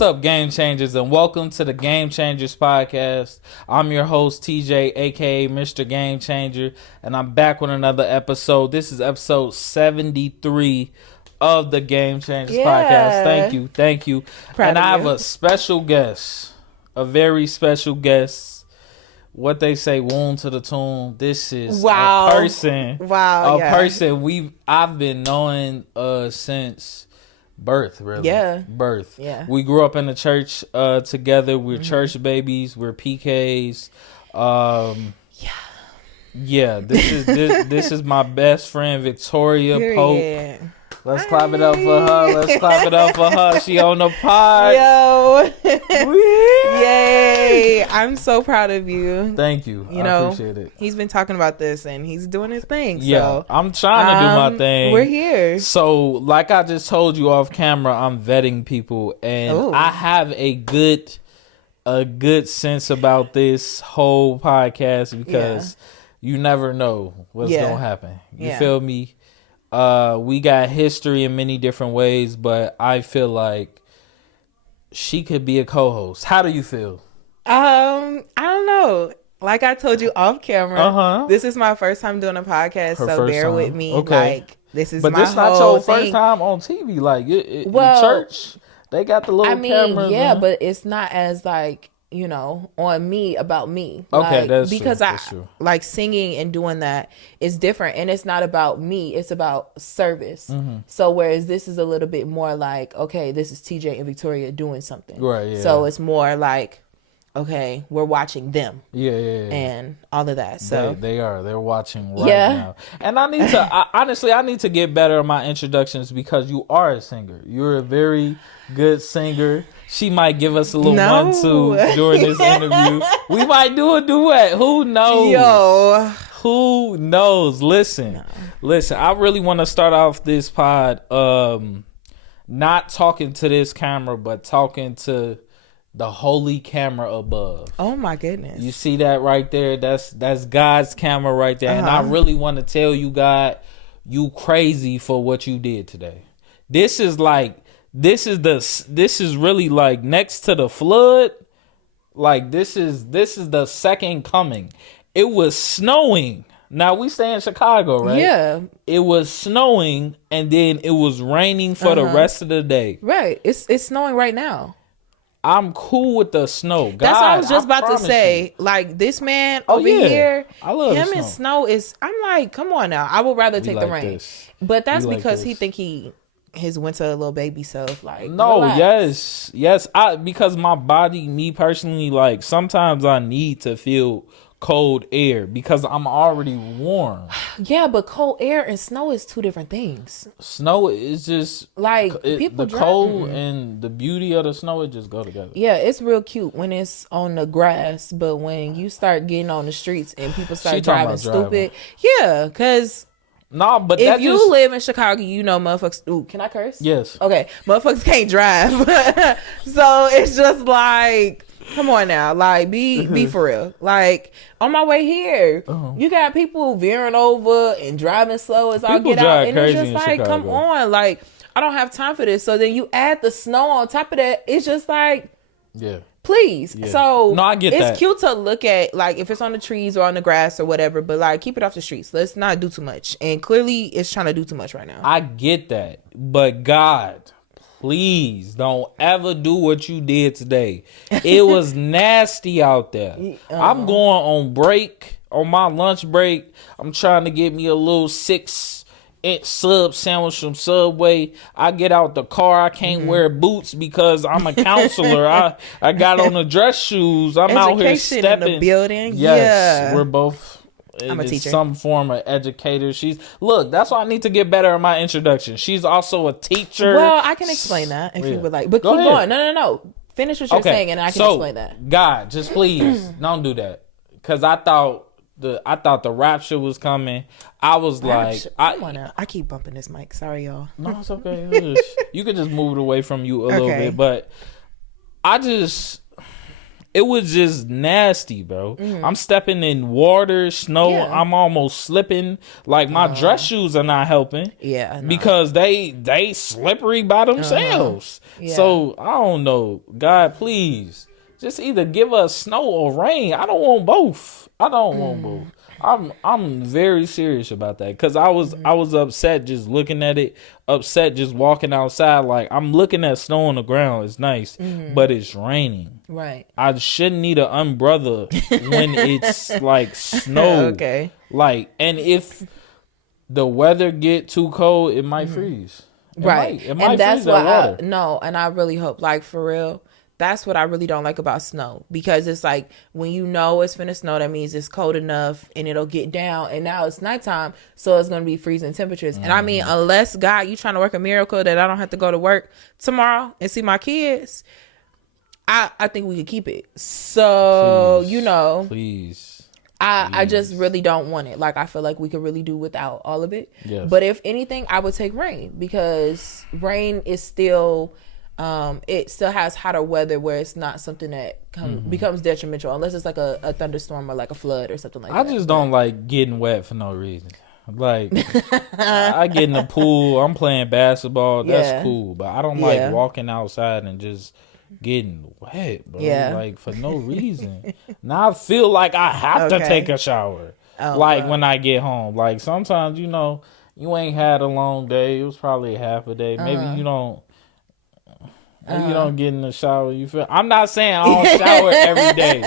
What's up, Game Changers, and welcome to the Game Changers Podcast. I'm your host, TJ, aka Mr. Game Changer, and I'm back with another episode. This is episode 73 of the Game Changers Podcast. Thank you. And I have a special guest, a very special guest. What they say, wound to the tomb. This is a person. Person I've been knowing since birth, really. Birth. Yeah. We grew up in the church together. We're church babies. We're PKs. Yeah. This is my best friend, Victoria Pope. Let's clap it up for her. She on the pod. Yo. Yay. I'm so proud of you. Thank you. I appreciate it. He's been talking about this and he's doing his thing. Yeah, so, I'm trying to do my thing. We're here. So, like I just told you off camera, I'm vetting people, and I have a good sense about this whole podcast because you never know what's gonna happen. You feel me? We got history in many different ways, but I feel like she could be a co-host. How do you feel? I don't know. Like I told you off camera, this is my first time doing a podcast, so bear with me. Okay. Like this is, but this not your first time on TV. Like in church, they got the little cameras. Yeah, but it's not as like, on me, about me. Okay, like, that's because true. That's true. Like singing and doing that is different, and it's not about me. It's about service. So whereas this is a little bit more like, okay, this is TJ and Victoria doing something. Right. Yeah. So it's more like, okay, we're watching them. Yeah. And all of that. So they're watching right now. And I need to honestly, I need to get better at my introductions because you are a singer. You're a very good singer. She might give us a little 1-2 during this interview. We might do a duet. Who knows? Yo. Who knows? Listen. I really want to start off this pod not talking to this camera, but talking to the holy camera above. Oh my goodness. You see that right there? That's God's camera right there. And I really want to tell you, God, you crazy for what you did today. This is really like next to the flood. Like this is the second coming. It was snowing. Now we stay in Chicago, right? Yeah. It was snowing and then it was raining for the rest of the day. Right. It's snowing right now. I'm cool with the snow. God, that's what I was just about to say. You. Like this man over here, I love him and snow is. I'm like, come on now. I would rather take the rain, but that's because he think his winter little baby self. Like relax. yes. Because my body, me personally, like sometimes I need to feel cold air because I'm already warm. Yeah, but cold air and snow is two different things. Snow is just like people the cold and the beauty of the snow, it just go together. Yeah, it's real cute when it's on the grass, but when you start getting on the streets and people start driving stupid, because but if you live in Chicago, motherfuckers. Ooh, can I curse? Yes. Okay, motherfuckers can't drive, so it's just like. Come on now, like be for real. Like on my way here, you got people veering over and driving slow as all get out, and it's just like, come on, like I don't have time for this. So then you add the snow on top of that. It's just like, please. Yeah. So I get that. It's cute to look at, like if it's on the trees or on the grass or whatever, but like keep it off the streets. Let's not do too much. And clearly, it's trying to do too much right now. I get that, but God. Please don't ever do what you did today. It was nasty out there. I'm going on my lunch break. I'm trying to get me a little 6-inch sub sandwich from Subway. I get out the car. I can't wear boots because I'm a counselor. I got on the dress shoes. I'm out here stepping. In the building. Yes, we're both. I'm a teacher. Some form of educator. That's why I need to get better at my introduction. She's also a teacher. Well, I can explain that if you would like. But keep going. No. Finish what you're saying and I can explain that. God, just please don't do that. Because I thought the rapture was coming. I was like, I keep bumping this mic. Sorry, y'all. No, it's okay. You can just move it away from you a little bit. But it was just nasty, bro. I'm stepping in water, snow. Yeah. I'm almost slipping. Like my dress shoes are not helping. Yeah, no. Because they slippery by themselves. Yeah. So I don't know. God, please, just either give us snow or rain. I don't want both. I don't want both. I'm very serious about that because I was upset just looking at it, upset just walking outside. Like I'm looking at snow on the ground, it's nice, but it's raining. Right. I shouldn't need an umbrella when it's like snow. Okay. Like, and if the weather get too cold, it might freeze. It Right. It might and that's freeze that what water. and I really hope, like, for real. That's what I really don't like about snow, because it's like when you know it's finna snow, that means it's cold enough and it'll get down, and now it's nighttime, so it's gonna be freezing temperatures. And I mean, unless God, you trying to work a miracle that I don't have to go to work tomorrow and see my kids, I think we could keep it. So Please, please. I just really don't want it. Like, I feel like we could really do without all of it. Yes. But if anything, I would take rain, because rain is still it still has hotter weather where it's not something that becomes detrimental, unless it's like a thunderstorm or like a flood or something like that. I just don't like getting wet for no reason. Like, I get in the pool, I'm playing basketball, that's cool. But I don't like walking outside and just getting wet, bro. Yeah. Like, for no reason. Now I feel like I have to take a shower. When I get home. Like, sometimes, you ain't had a long day. It was probably half a day. Maybe you don't. Maybe you don't get in the shower. You feel? I'm not saying I don't shower every day,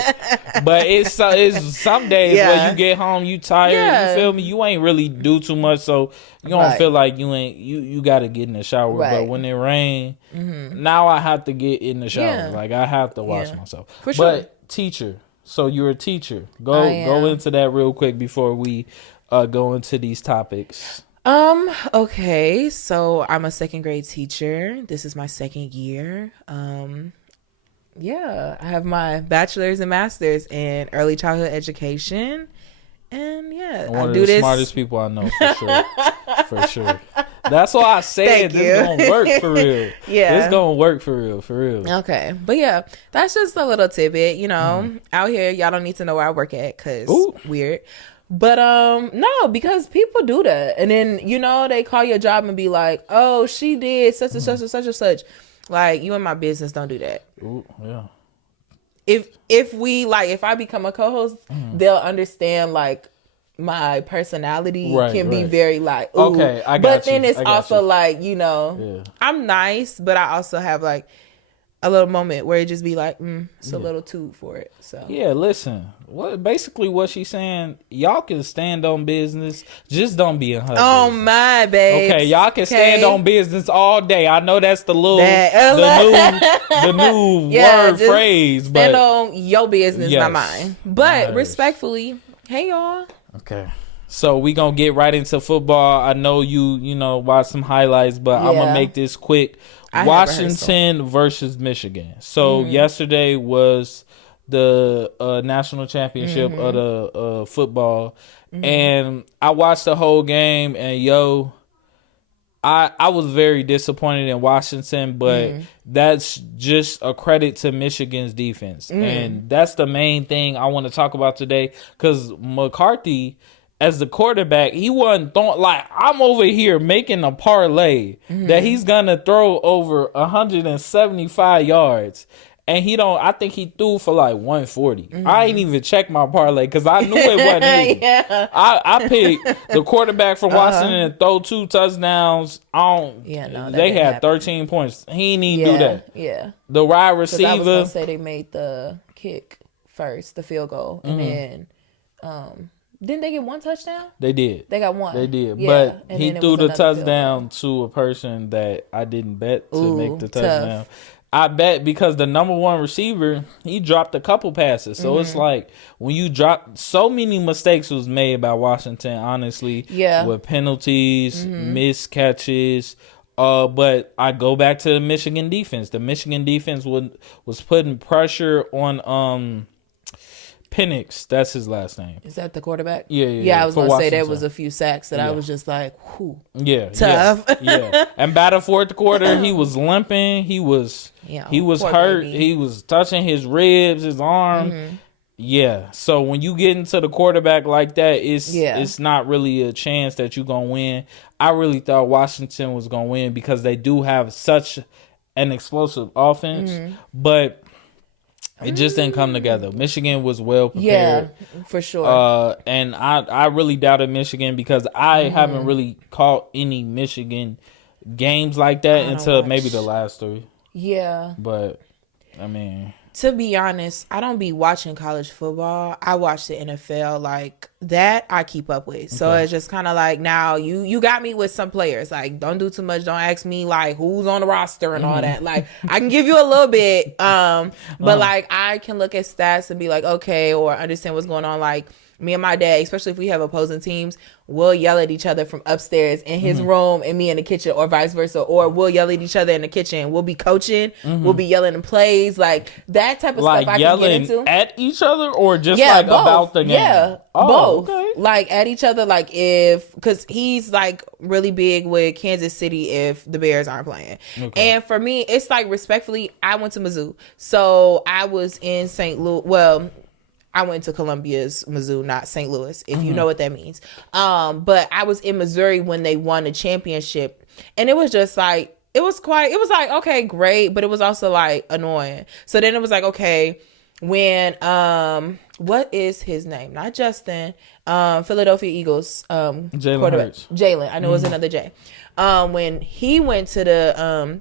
but it's some days where you get home, you tired. You feel me? You ain't really do too much, so you don't feel like you got to get in the shower. Right. But when it rain, now I have to get in the shower. Yeah. Like, I have to wash myself. For sure. But teacher, so you're a teacher. Go into that real quick before we go into these topics. Okay, so I'm a second grade teacher. This is my second year. I have my bachelor's and master's in early childhood education. And one of the smartest people I know, for sure. For sure. That's why I said this gonna work for real. Yeah. This gonna work for real. Okay. But yeah, that's just a little tidbit, out here. Y'all don't need to know where I work at, because weird. But no, because people do that, and then they call your job and be like, "Oh, she did such and such and such and such." Like, you in my business, don't do that. Ooh, yeah. If I become a co-host, they'll understand, like, my personality can be very like, ooh. Okay, I got but then it's also like, I'm nice, but I also have like a little moment where it just be like, it's a little too for it. So yeah, listen. What she's saying, y'all can stand on business, just don't be in her oh business. my babe. Okay, y'all can stand on business all day. I know that's the little the new word phrase, but stand on your business, not mine. But respectfully, hey y'all. Okay. So we gonna get right into football. I know you watch some highlights, but I'm gonna make this quick. Washington versus Michigan. So yesterday was the national championship of the football, and I watched the whole game. And I was very disappointed in Washington, but that's just a credit to Michigan's defense, and that's the main thing I want to talk about today. Because McCarthy, as the quarterback, he wasn't throwing, like, I'm over here making a parlay that he's gonna throw over 175 yards, and I think he threw for like 140. I ain't even checked my parlay because I knew it wasn't him. I picked the quarterback from Washington to throw 2 touchdowns. They had 13 points. He didn't even do that. Yeah. The wide receiver. I was gonna say they made the kick first, the field goal, and then didn't they get 1 touchdown? They did. They got 1. They did. Yeah. But he threw the touchdown to a person that I didn't bet to make the touchdown. Tough. I bet because the number 1 receiver, he dropped a couple passes. So it's like when you drop, so many mistakes was made by Washington, honestly. Yeah. With penalties, missed catches. But I go back to the Michigan defense. The Michigan defense was putting pressure on Penix, that's his last name. Is that the quarterback? Yeah. I was gonna say there was a few sacks that I was just like, whew, tough. Yeah. And by the fourth quarter, he was limping. He was hurt. Baby. He was touching his ribs, his arm. Mm-hmm. Yeah. So when you get into the quarterback like that, it's not really a chance that you're gonna win. I really thought Washington was gonna win because they do have such an explosive offense, but it just didn't come together. Michigan was well prepared. Yeah, for sure. And I really doubted Michigan because I haven't really caught any Michigan games like that until maybe the last 3. Yeah. But, I mean... To be honest, I don't be watching college football. I watch the NFL. Like, that I keep up with. So it's just kind of like, now you got me with some players. Like, don't do too much. Don't ask me like who's on the roster and all that. Like, I can give you a little bit. But like, I can look at stats and be like, okay, or understand what's going on. Like, me and my dad, especially if we have opposing teams, we'll yell at each other from upstairs in his room and me in the kitchen, or vice versa. Or we'll yell at each other in the kitchen. We'll be coaching. We'll be yelling in plays. Like, that type of stuff I can get into. At each other or just like both. About the game? Yeah, both. Okay. Like, at each other, like because he's like really big with Kansas City if the Bears aren't playing. Okay. And for me, it's like, respectfully, I went to Mizzou. So I was in St. Louis. Well, I went to Columbia's Mizzou, not St. Louis, if you know what that means. But I was in Missouri when they won the championship. And it was just like, it was like, okay, great. But it was also like annoying. So then it was like, okay, when, what is his name? Not Justin, Philadelphia Eagles, Jalen. I know it was another J. When he went to the,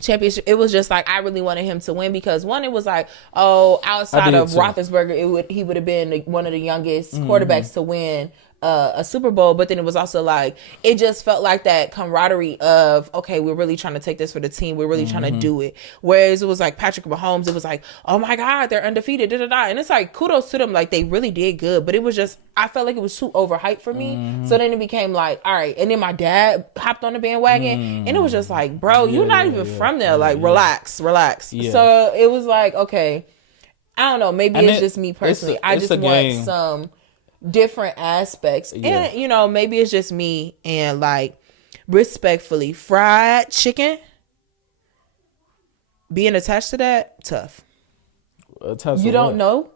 championship, it was just like, I really wanted him to win because one, it was like, outside of Roethlisberger, he would have been one of the youngest quarterbacks to win a Super Bowl. But then it was also like, it just felt like that camaraderie of, okay, we're really trying to take this for the team, we're really trying to do it. Whereas it was like Patrick Mahomes, it was like, oh my God, they're undefeated, and it's like, kudos to them, like they really did good. But it was just, I felt like it was too overhyped for me. So then it became like, all right. And then my dad hopped on the bandwagon, and it was just like, bro, you're not even from there. Like, relax. Yeah. So it was like, okay, I don't know, maybe it's just me personally. I just want some different aspects. And maybe it's just me, and like, respectfully, fried chicken being attached to that, tough. You don't know?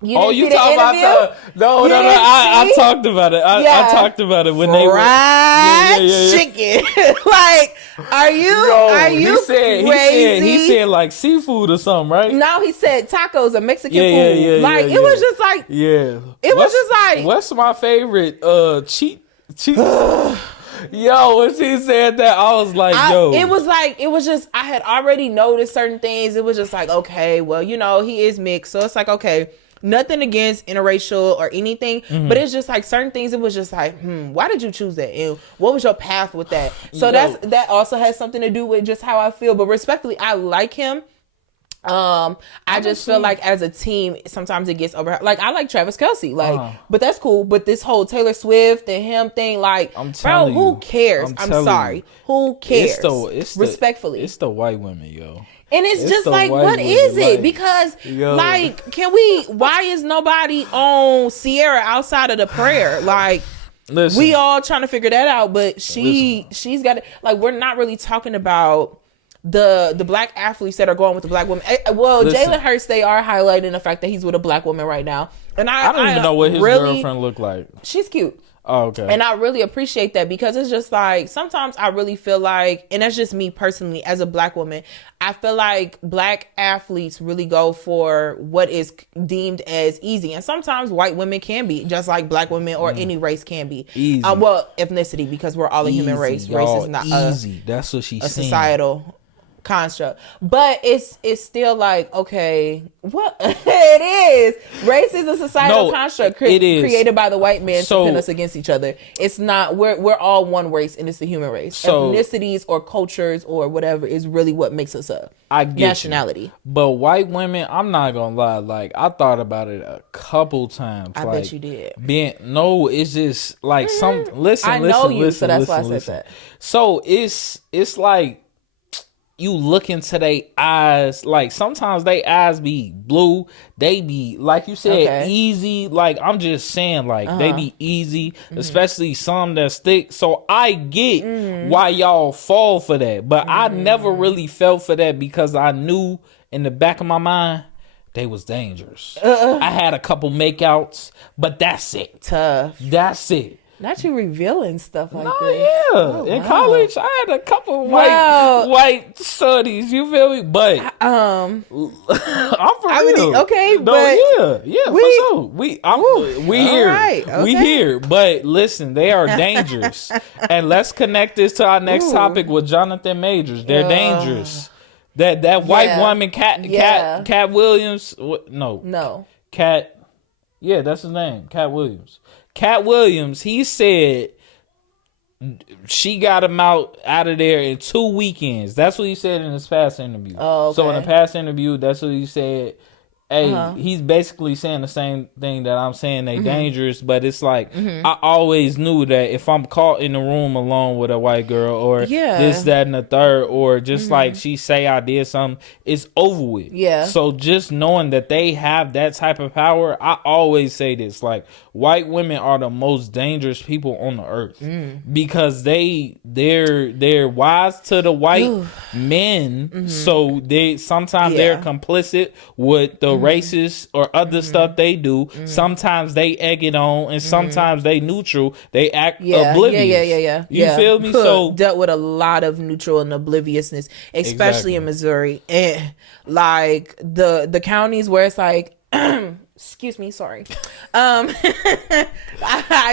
You talking about the I talked about it. I talked about it when fried chicken. Like, are you crazy? He said like seafood or something, right? No, he said tacos or Mexican food. Like, it was just like, it was just like, what's my favorite cheat Yo, when she said that, I was like, it was just, I had already noticed certain things. It was just like, okay, well, he is mixed. So it's like, okay, nothing against interracial or anything, but it's just like certain things. It was just like, why did you choose that? And what was your path with that? So that also has something to do with just how I feel. But respectfully, I like him. I just feel like as a team, sometimes it gets over. Like, I like Travis Kelce, like, but that's cool. But this whole Taylor Swift and him thing, like, bro, who cares? I'm sorry, who cares? Respectfully, it's the white women, yo. And it's just like, what is it? Because, like, why is nobody on Sierra outside of the prayer? Like, listen, we all trying to figure that out, but she's got it. Like, we're not really talking about the black athletes that are going with the black women. Well, Jalen Hurts, they are highlighting the fact that he's with a black woman right now. And I don't even know what his girlfriend looked like. She's cute. Oh, okay. And I really appreciate that, because it's just like, sometimes I really feel like, and that's just me personally as a black woman, I feel like black athletes really go for what is deemed as easy. And sometimes white women can be, just like black women or any race can be. Easy. Well, ethnicity, because we're all a human race. Race is not easy. That's what she's saying. Societal construct, but it's still like, okay, what it is. Race is a societal construct created by the white man to pin us against each other. It's not. We're all one race, and it's the human race. Ethnicities or cultures or whatever is really what makes us up. I get nationality. You. But white women, I'm not gonna lie. Like, I thought about it a couple times. I bet you did. It's just like some. Listen, I know you, so that's why I said that. So it's like, you look into their eyes, like sometimes they eyes be blue, they be like you said easy, like I'm just saying, like they be easy, especially some that stick. So I get why y'all fall for that, but I never really fell for that because I knew in the back of my mind they was dangerous. I had a couple makeouts, but that's it. Tough. That's it. Not you revealing stuff like that. Oh, yeah. In college, I had a couple white studies. You feel me? But I'm for real. Okay, no, but yeah, for sure. We here. Right, okay. We here. But listen, they are dangerous. And let's connect this to our next topic with Jonathan Majors. They're dangerous. That white woman, Cat Williams. No. Cat. Yeah, that's his name. Cat Williams. Cat Williams, he said she got him out of there in 2 weekends. That's what he said in his past interview. Oh, okay. So in the past interview, that's what he said. Hey, he's basically saying the same thing that I'm saying. They dangerous, but it's like I always knew that if I'm caught in the room alone with a white girl or this, that, and the third, or just like she say I did something, it's over with. Yeah. So just knowing that they have that type of power, I always say this: like white women are the most dangerous people on the earth because they're wise to the white men, so they sometimes they're complicit with the racist or other stuff they do. Sometimes they egg it on, and sometimes they neutral. They act oblivious. Yeah. You feel me? So dealt with a lot of neutral and obliviousness, especially in Missouri, and like the counties where it's like. Excuse me, sorry. I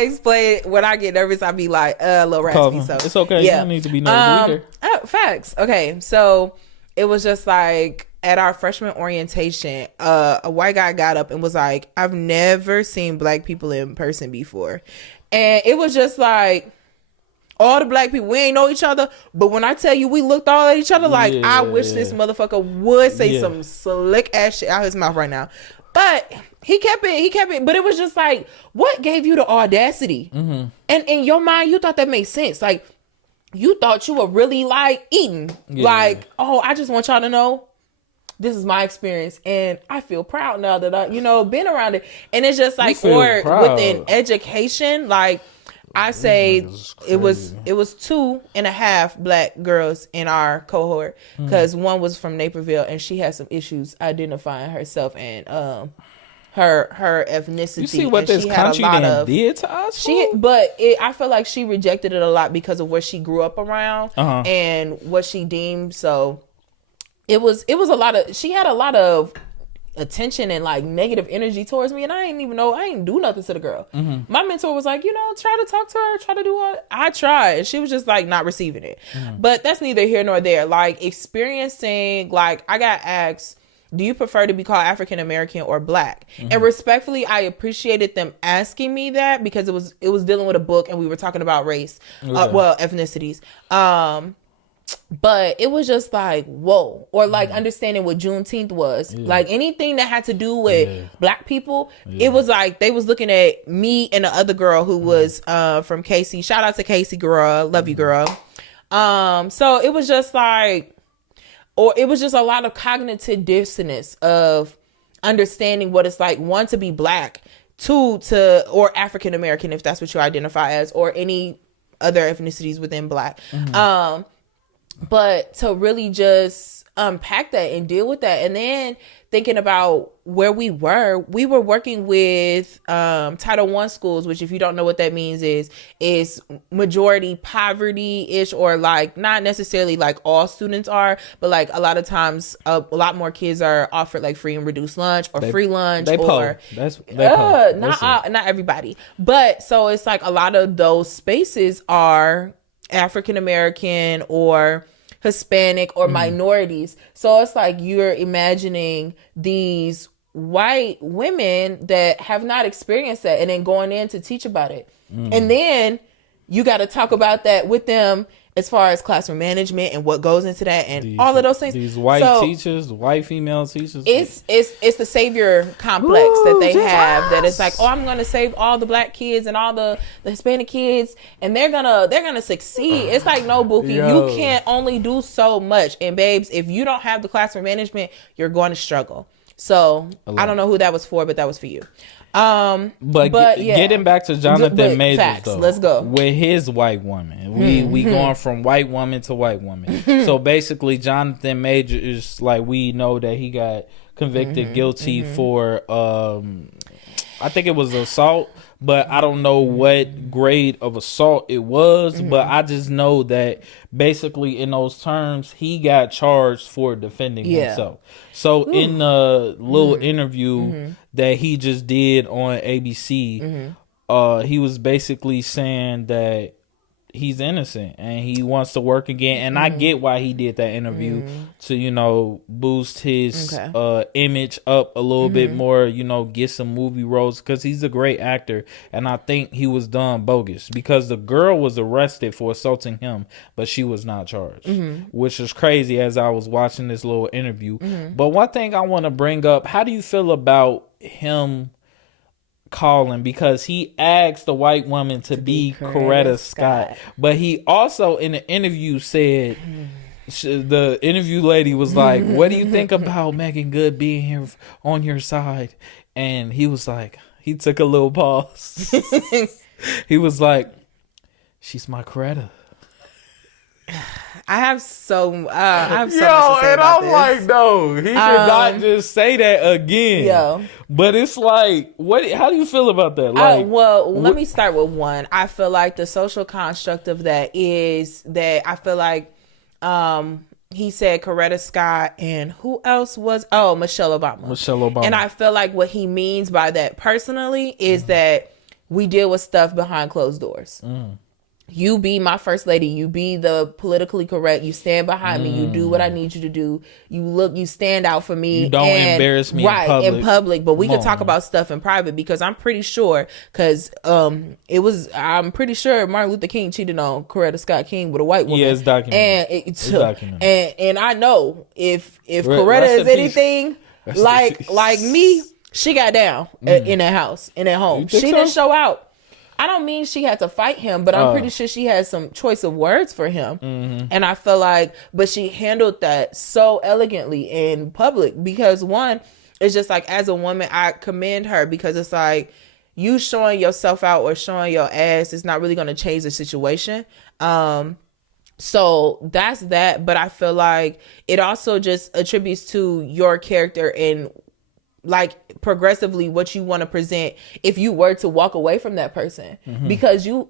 explain when I get nervous. I be like a little raspy. So it's okay. You don't need to be nervous either. Facts. Okay, so it was just like at our freshman orientation, a white guy got up and was like, "I've never seen black people in person before," and it was just like. All the black people, we ain't know each other, but when I tell you we looked all at each other like, I wish this motherfucker would say some slick ass shit out his mouth right now. But he kept it, but it was just like, what gave you the audacity? And in your mind, you thought that made sense. Like, you thought you were really like eating. Like, oh, I just want y'all to know this is my experience and I feel proud now that I, been around it. And it's just like, or within education, like, I say it was 2.5 black girls in our cohort because one was from Naperville and she had some issues identifying herself and her ethnicity. You see what this country did to us? I feel like she rejected it a lot because of where she grew up around and what she deemed. So it was a lot of. She had a lot of attention and like negative energy towards me, and I ain't do nothing to the girl. My mentor was like, try to talk to her, try to do what I tried, and she was just like not receiving it. But that's neither here nor there. Like experiencing, like I got asked, do you prefer to be called African American or black? And respectfully, I appreciated them asking me that because it was dealing with a book and we were talking about race, ethnicities. But it was just like, whoa. Or like understanding what Juneteenth was. Like anything that had to do with black people, it was like they was looking at me and the other girl who was from Casey. Shout out to Casey, girl. Love you, girl. So it was just like, or it was just a lot of cognitive dissonance of understanding what it's like, one, to be black, two, or African American, if that's what you identify as, or any other ethnicities within black. But to really just unpack that and deal with that. And then thinking about where we were working with Title I schools, which if you don't know what that means is majority poverty-ish, or like not necessarily like all students are, but like a lot of times a lot more kids are offered like free and reduced lunch or free lunch. Not everybody. But so it's like a lot of those spaces are African American or Hispanic or minorities. So it's like you're imagining these white women that have not experienced that and then going in to teach about it. And then you got to talk about that with them as far as classroom management and what goes into that and all of those things. These white teachers, white female teachers. It's the savior complex that they have, that it's like, oh, I'm gonna save all the black kids and all the Hispanic kids, and they're gonna succeed. It's like, no, Bookie, you can't only do so much. And babes, if you don't have the classroom management, you're going to struggle. So I don't know who that was for, but that was for you. But getting back to Jonathan Majors, facts, though, let's go with his white woman. We going from white woman to white woman. So basically, Jonathan Majors is like, we know that he got convicted guilty for I think it was assault, but I don't know what grade of assault it was. But I just know that basically in those terms, he got charged for defending himself. So in the little interview that he just did on ABC, he was basically saying that he's innocent and he wants to work again. And I get why he did that interview, to, you know, boost his image up a little bit more, you know, get some movie roles, because he's a great actor. And I think he was done bogus, because the girl was arrested for assaulting him, but she was not charged, which is crazy as I was watching this little interview. But one thing I want to bring up, how do you feel about him calling, because he asked the white woman to be Coretta Scott, but he also in the interview said, the interview lady was like, what do you think about Megan Good being here on your side? And he was like, he took a little pause. He was like, she's my Coretta. I have so much to say about I'm this. like, no, he did not just say that again. Yo. But it's like, what? How do you feel about that? Like, let me start with one. I feel like the social construct of that is that I feel like he said Coretta Scott, and who else was? Oh, Michelle Obama. And I feel like what he means by that personally is that we deal with stuff behind closed doors. You be my first lady. You be the politically correct. You stand behind me. You do what I need you to do. You stand out for me. You don't embarrass me in public. But we can talk about stuff in private, because I'm pretty sure, I'm pretty sure Martin Luther King cheated on Coretta Scott King with a white woman. Yeah, it's documented. It's documented. And I know if Coretta is anything like me, she got down in that house, in that home. She didn't show out. I don't mean she had to fight him, but I'm pretty sure she had some choice of words for him. And I feel like, but she handled that so elegantly in public, because one, it's just like, as a woman, I commend her, because it's like, you showing yourself out or showing your ass is not really going to change the situation. So that's that. But I feel like it also just attributes to your character and like progressively what you want to present if you were to walk away from that person, because you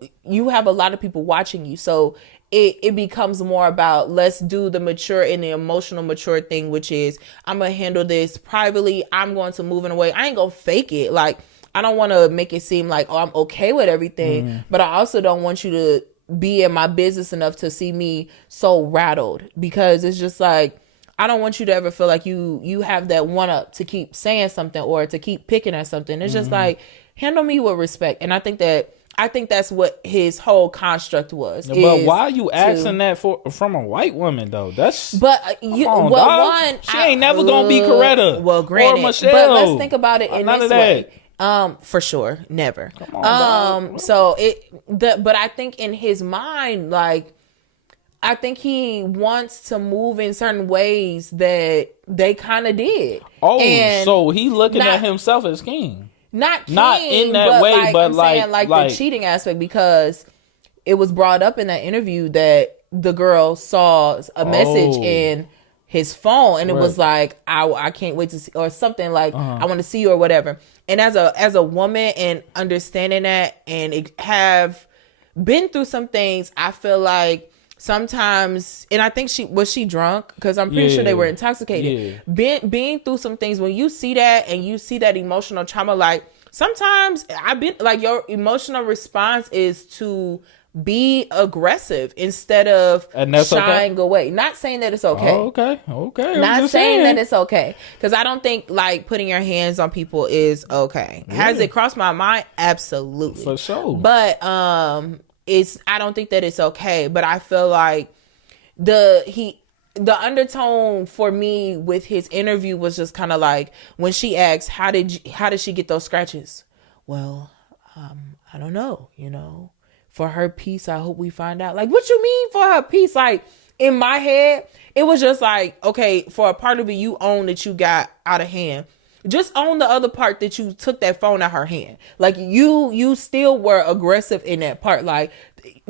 have a lot of people watching you. So it becomes more about, let's do the mature and the emotional mature thing, which is, I'm going to handle this privately. I'm going to move in a way. I ain't going to fake it. Like, I don't want to make it seem like, oh, I'm okay with everything, but I also don't want you to be in my business enough to see me so rattled, because it's just like, I don't want you to ever feel like you have that one up to keep saying something or to keep picking at something. It's just like, handle me with respect. And I think that's what his whole construct was. But why are you asking that from a white woman though? That's one, she ain't never gonna be Coretta. Well, granted, or Michelle. but let's think about it in this way. For sure, never. Come on, but I think in his mind, like, I think he wants to move in certain ways that they kind of did. Oh, and so he looking at himself as king. Not in that way, like, but I'm saying, like the cheating aspect, because it was brought up in that interview that the girl saw a message in his phone, and it was like, I can't wait to see, or something like, I want to see you, or whatever. And as a woman, and understanding that, and have been through some things, I feel like sometimes, and I think she was drunk, because I'm pretty sure they were intoxicated. Being through some things, when you see that and you see that emotional trauma, like, sometimes I've been like, your emotional response is to be aggressive instead of shying away. Not saying that it's okay. Okay. Not saying that it's okay, because I don't think like putting your hands on people is okay. Has it crossed my mind? Absolutely, for sure. But I don't think that it's okay, but I feel like the undertone for me with his interview was just kind of like when she asked, how did she get those scratches? Well, I don't know, for her peace, I hope we find out. Like, what you mean for her peace? Like, in my head, it was just like, okay, for a part of it, you own that you got out of hand. Just own the other part that you took that phone out her hand. Like, you still were aggressive in that part. Like,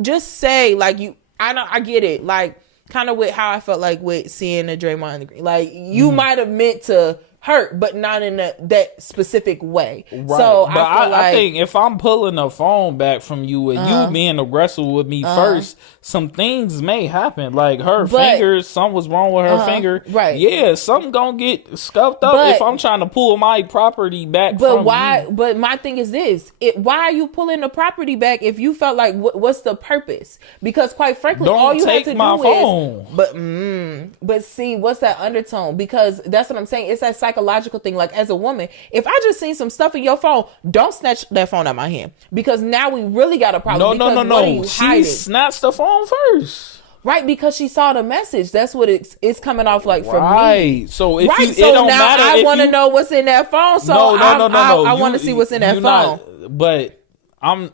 just say, like, I get it. Like, kind of with how I felt like with seeing the Draymond Green. Like, you might have meant to hurt, but not in that specific way. Right. So but I think if I'm pulling the phone back from you and you being aggressive with me first, some things may happen. Like her finger, something was wrong with her finger. Right. Yeah, something gonna get scuffed up if I'm trying to pull my property back. But from why? you. But my thing is this: why are you pulling the property back if you felt like what's the purpose? Because quite frankly, Don't all you take have to my do phone. But see, what's that undertone? Because that's what I'm saying. It's that psychological thing. Like, as a woman, if I just seen some stuff in your phone, don't snatch that phone out of my hand, because now we really got a problem. No. She snatched the phone first. Right, because she saw the message. That's what it's coming off like for me. Right. So if right. it So don't now matter. I want to know what's in that phone. So no. I want to see what's in that phone. But I'm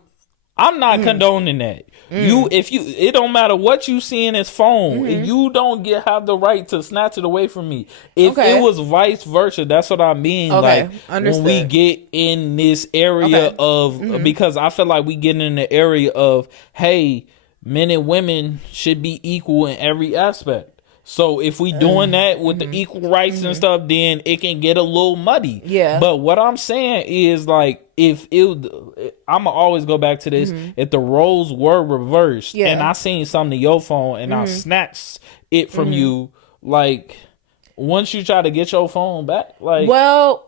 not condoning that. It don't matter what you see in his phone. You don't have the right to snatch it away from me. If it was vice versa, that's what I mean. Okay, like understood. when we get in this area of because I feel like we get in the area of, hey, men and women should be equal in every aspect. So if we doing that with the equal rights and stuff, then it can get a little muddy. Yeah. But what I'm saying is, like, I'ma always go back to this. If the roles were reversed and I seen something in your phone and I snatched it from you, like, once you try to get your phone back, like, well,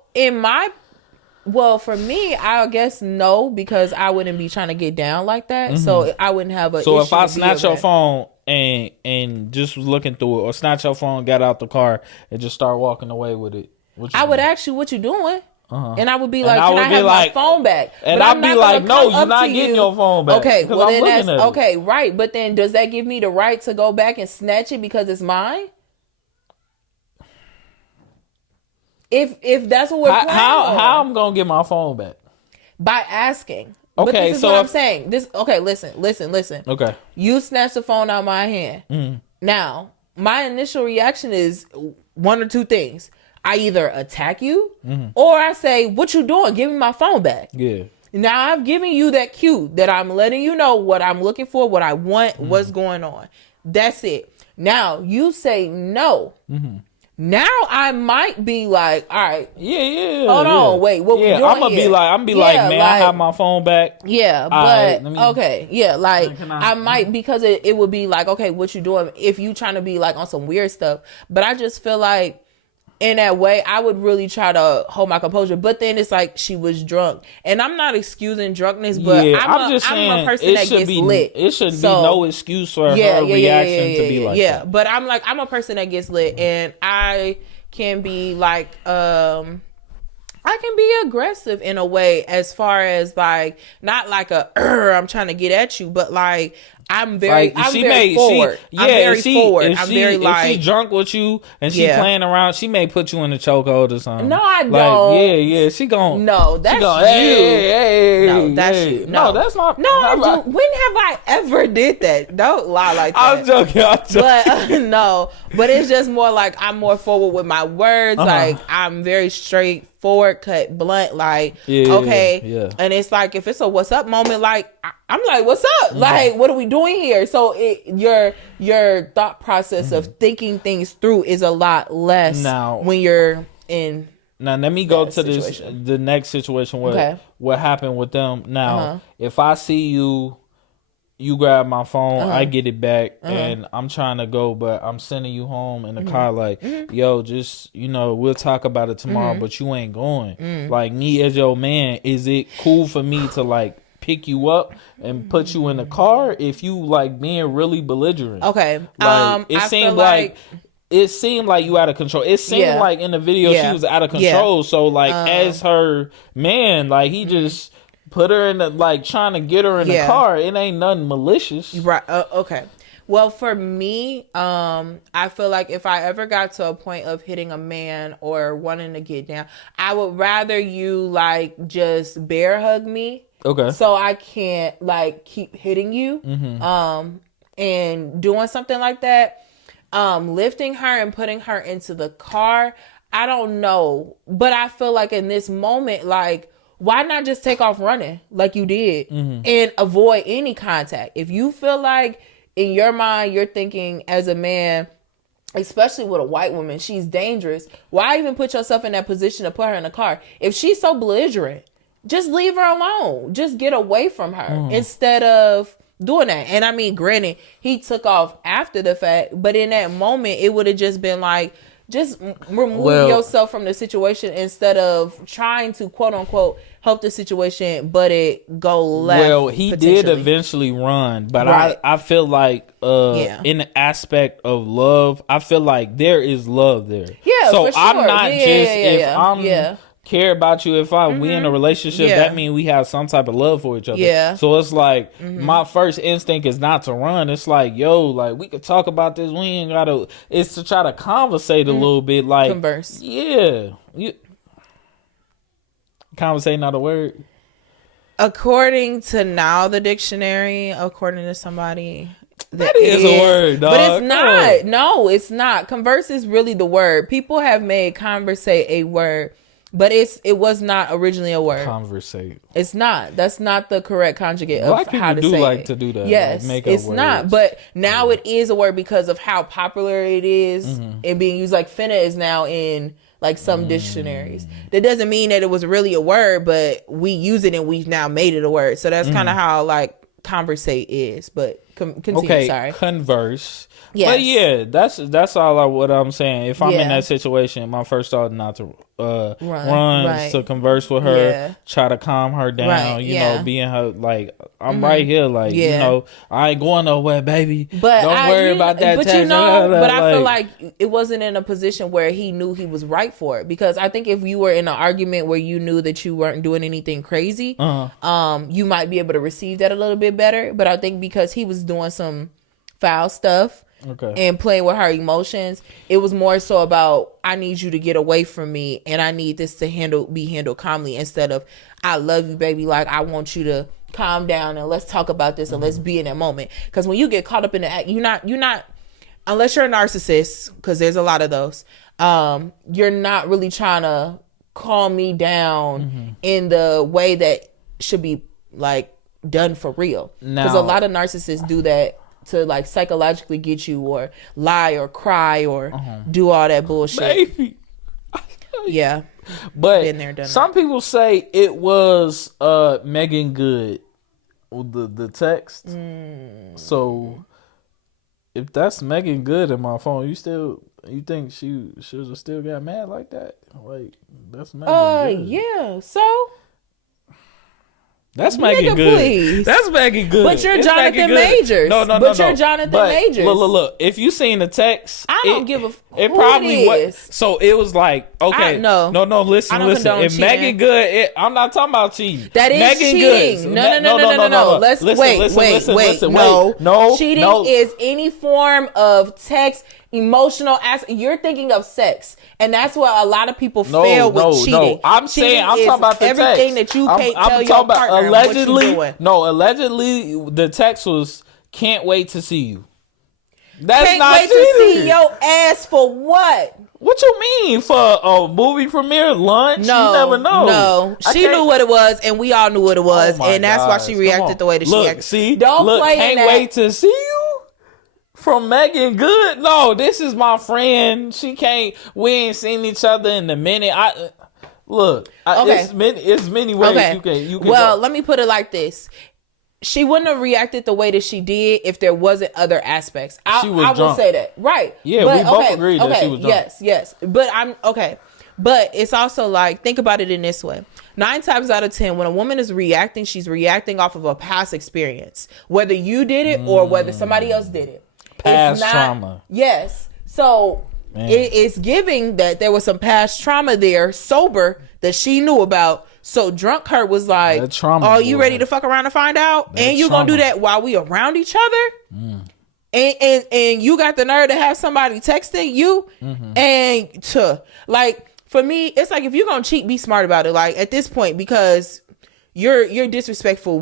for me, I guess no, because I wouldn't be trying to get down like that. So I wouldn't have a. So issue if I to be snatch your that. phone and just was looking through it, or snatch your phone, got out the car, and just start walking away with it, I would ask you what you doing. And I would be And like, I can would I be have like- my phone back? and But I'd I'm be not like, gonna no, come you're up not to getting you. your phone back. Okay, 'Cause well I'm then looking that's at it. okay, right? But then does that give me the right to go back and snatch it because it's mine? If that's what we're playing on. How I'm gonna get my phone back? By asking. Okay, but this is so what I'm if- saying. Listen. Okay. You snatched the phone out of my hand. Now, my initial reaction is one or two things. I either attack you or I say, what you doing? Give me my phone back. Yeah. Now, I've given you that cue that I'm letting you know what I'm looking for, what I want, what's going on. That's it. Now, you say no. Now, I might be like, all right. Yeah. Hold on, wait, what we doing I'm gonna here? be like, man, I have my phone back. Yeah, All but right, let me- okay, yeah, like Can I- I might, because it would be like, okay, what you doing if you trying to be like on some weird stuff. But I just feel like in that way, I would really try to hold my composure. But then it's like she was drunk, and I'm not excusing drunkenness, but I'm a person that gets lit. It shouldn't be no excuse for her reaction to be like that. But I'm a person that gets lit, and I can be like, I can be aggressive in a way, as far as like, not like I'm trying to get at you, but like I'm very forward. I'm very forward. I'm very like, if she drunk with you and she playing around, she may put you in a chokehold or something. No, I like, don't. Yeah, she gon'. No, that's you. Hey, no, that's you. No, that's not. No, I do. When have I ever did that? Don't lie like that. I'm joking. But no, but it's just more like I'm more forward with my words. Like I'm very straightforward, cut blunt. Like okay, and it's like if it's a what's up moment, like I'm like, what's up? Like, what are we doing here? So your thought process of thinking things through is a lot less now when you're in. Now let me go to situation. the next situation where what happened with them. Now, if I see you grab my phone, I get it back, and I'm trying to go, but I'm sending you home in the car like, yo, just, we'll talk about it tomorrow, but you ain't going. Like, me as your man, is it cool for me to like pick you up and put you in the car if you like being really belligerent? Okay. Like, it seemed like you out of control. It seemed like in the video she was out of control. So like as her man, like he just put her in the, like, trying to get her in the car. It ain't nothing malicious. Right. Okay. Well, for me, I feel like if I ever got to a point of hitting a man or wanting to get down, I would rather you like just bear hug me. Okay. So I can't like keep hitting you. And doing something like that. Lifting her and putting her into the car. I don't know. But I feel like in this moment, like, why not just take off running like you did and avoid any contact? If you feel like in your mind, you're thinking as a man, especially with a white woman, she's dangerous. Why even put yourself in that position to put her in a car? If she's so belligerent, just leave her alone. Just get away from her instead of doing that. And I mean, granted, he took off after the fact, but in that moment, it would have just been like, just remove yourself from the situation instead of trying to quote unquote help the situation, but it go left. Well, he did eventually run, but I feel like in the aspect of love, I feel like there is love there. Yeah, so for sure. I'm not if I'm care about you, if we in a relationship, that means we have some type of love for each other. Yeah. So it's like my first instinct is not to run. It's like, yo, like we could talk about this. We ain't gotta. It's to try to conversate a little bit, like converse. Yeah. Conversate, not a word. According to now the dictionary, according to somebody. That is a word, dog. But it's not. No, it's not. Converse is really the word. People have made conversate a word. But it was not originally a word. Conversate. It's not. That's not the correct conjugate of Black how to people say do like it. to do that. Yes, like make it's up words. not. But now it is a word because of how popular it is and being used. Like finna is now in like some dictionaries. That doesn't mean that it was really a word, but we use it and we've now made it a word. So that's kind of how like conversate is. But continue. Okay, sorry. Converse. Yes. But yeah, that's all what I'm saying. If I'm in that situation, my first thought is not to run to converse with her, try to calm her down, you know, being her like I'm right here, like you know, I ain't going nowhere, baby. But don't worry about that. But you know, but I feel like it wasn't in a position where he knew he was right for it, because I think if you were in an argument where you knew that you weren't doing anything crazy, you might be able to receive that a little bit better. But I think because he was doing some foul stuff. And playing with her emotions, it was more so about, I need you to get away from me and I need this to be handled calmly, instead of, I love you, baby, like I want you to calm down and let's talk about this and let's be in that moment. Because when you get caught up in the act, you're not unless you're a narcissist, because there's a lot of those, you're not really trying to calm me down in the way that should be like done for real. Because a lot of narcissists do that to like psychologically get you, or lie or cry or do all that bullshit. Baby. Yeah. But been there, done some people say it was Megan Good, the text. So if that's Megan Good in my phone, you think she should have still got mad like that? Like that's Megan Good. Yeah. So that's Megan Good. Please. That's Megan Good. But you're Jonathan Majors. No. But you're Jonathan Majors. Look. If you seen the text, I don't give a it probably was. So it was like, okay, no. Listen. If Megan Good, I'm not talking about cheating. That is Megan cheating. Good. No. Let's wait. No. Cheating is any form of text. Emotional aspect. You're thinking of sex, and that's what a lot what people fail with cheating. No, I'm saying I'm talking about the everything text. that you can't tell your partner allegedly, what you're doing. No, allegedly the text was, can't wait to see you. That's can't not wait cheating. to see your ass for what? What you mean? For a movie premiere, lunch? No, you never know. No, she knew what it was, and we all knew what it was, and that's why she reacted the way that she reacted. See, don't play in that. Can't wait to see you. From Megan Good? No, this is my friend. We ain't seen each other in a minute. It's many ways you can Well, go. let me put it like this. She wouldn't have reacted the way that she did if there wasn't other aspects. I will say that. Right. Yeah, we both agreed that she was drunk. Yes. But But it's also like, think about it in this way. 9 times out of 10, when a woman is reacting, she's reacting off of a past experience. Whether you did it or whether somebody else did it. Past trauma. Yes. So It's giving that there was some past trauma there, sober, that she knew about. So drunk her was like, "Oh, you ready to fuck around and find out?" And you gonna do that while we around each other? And you got the nerve to have somebody texting you, and to like, for me, it's like, if you're gonna cheat, be smart about it. Like, at this point, because you're disrespectful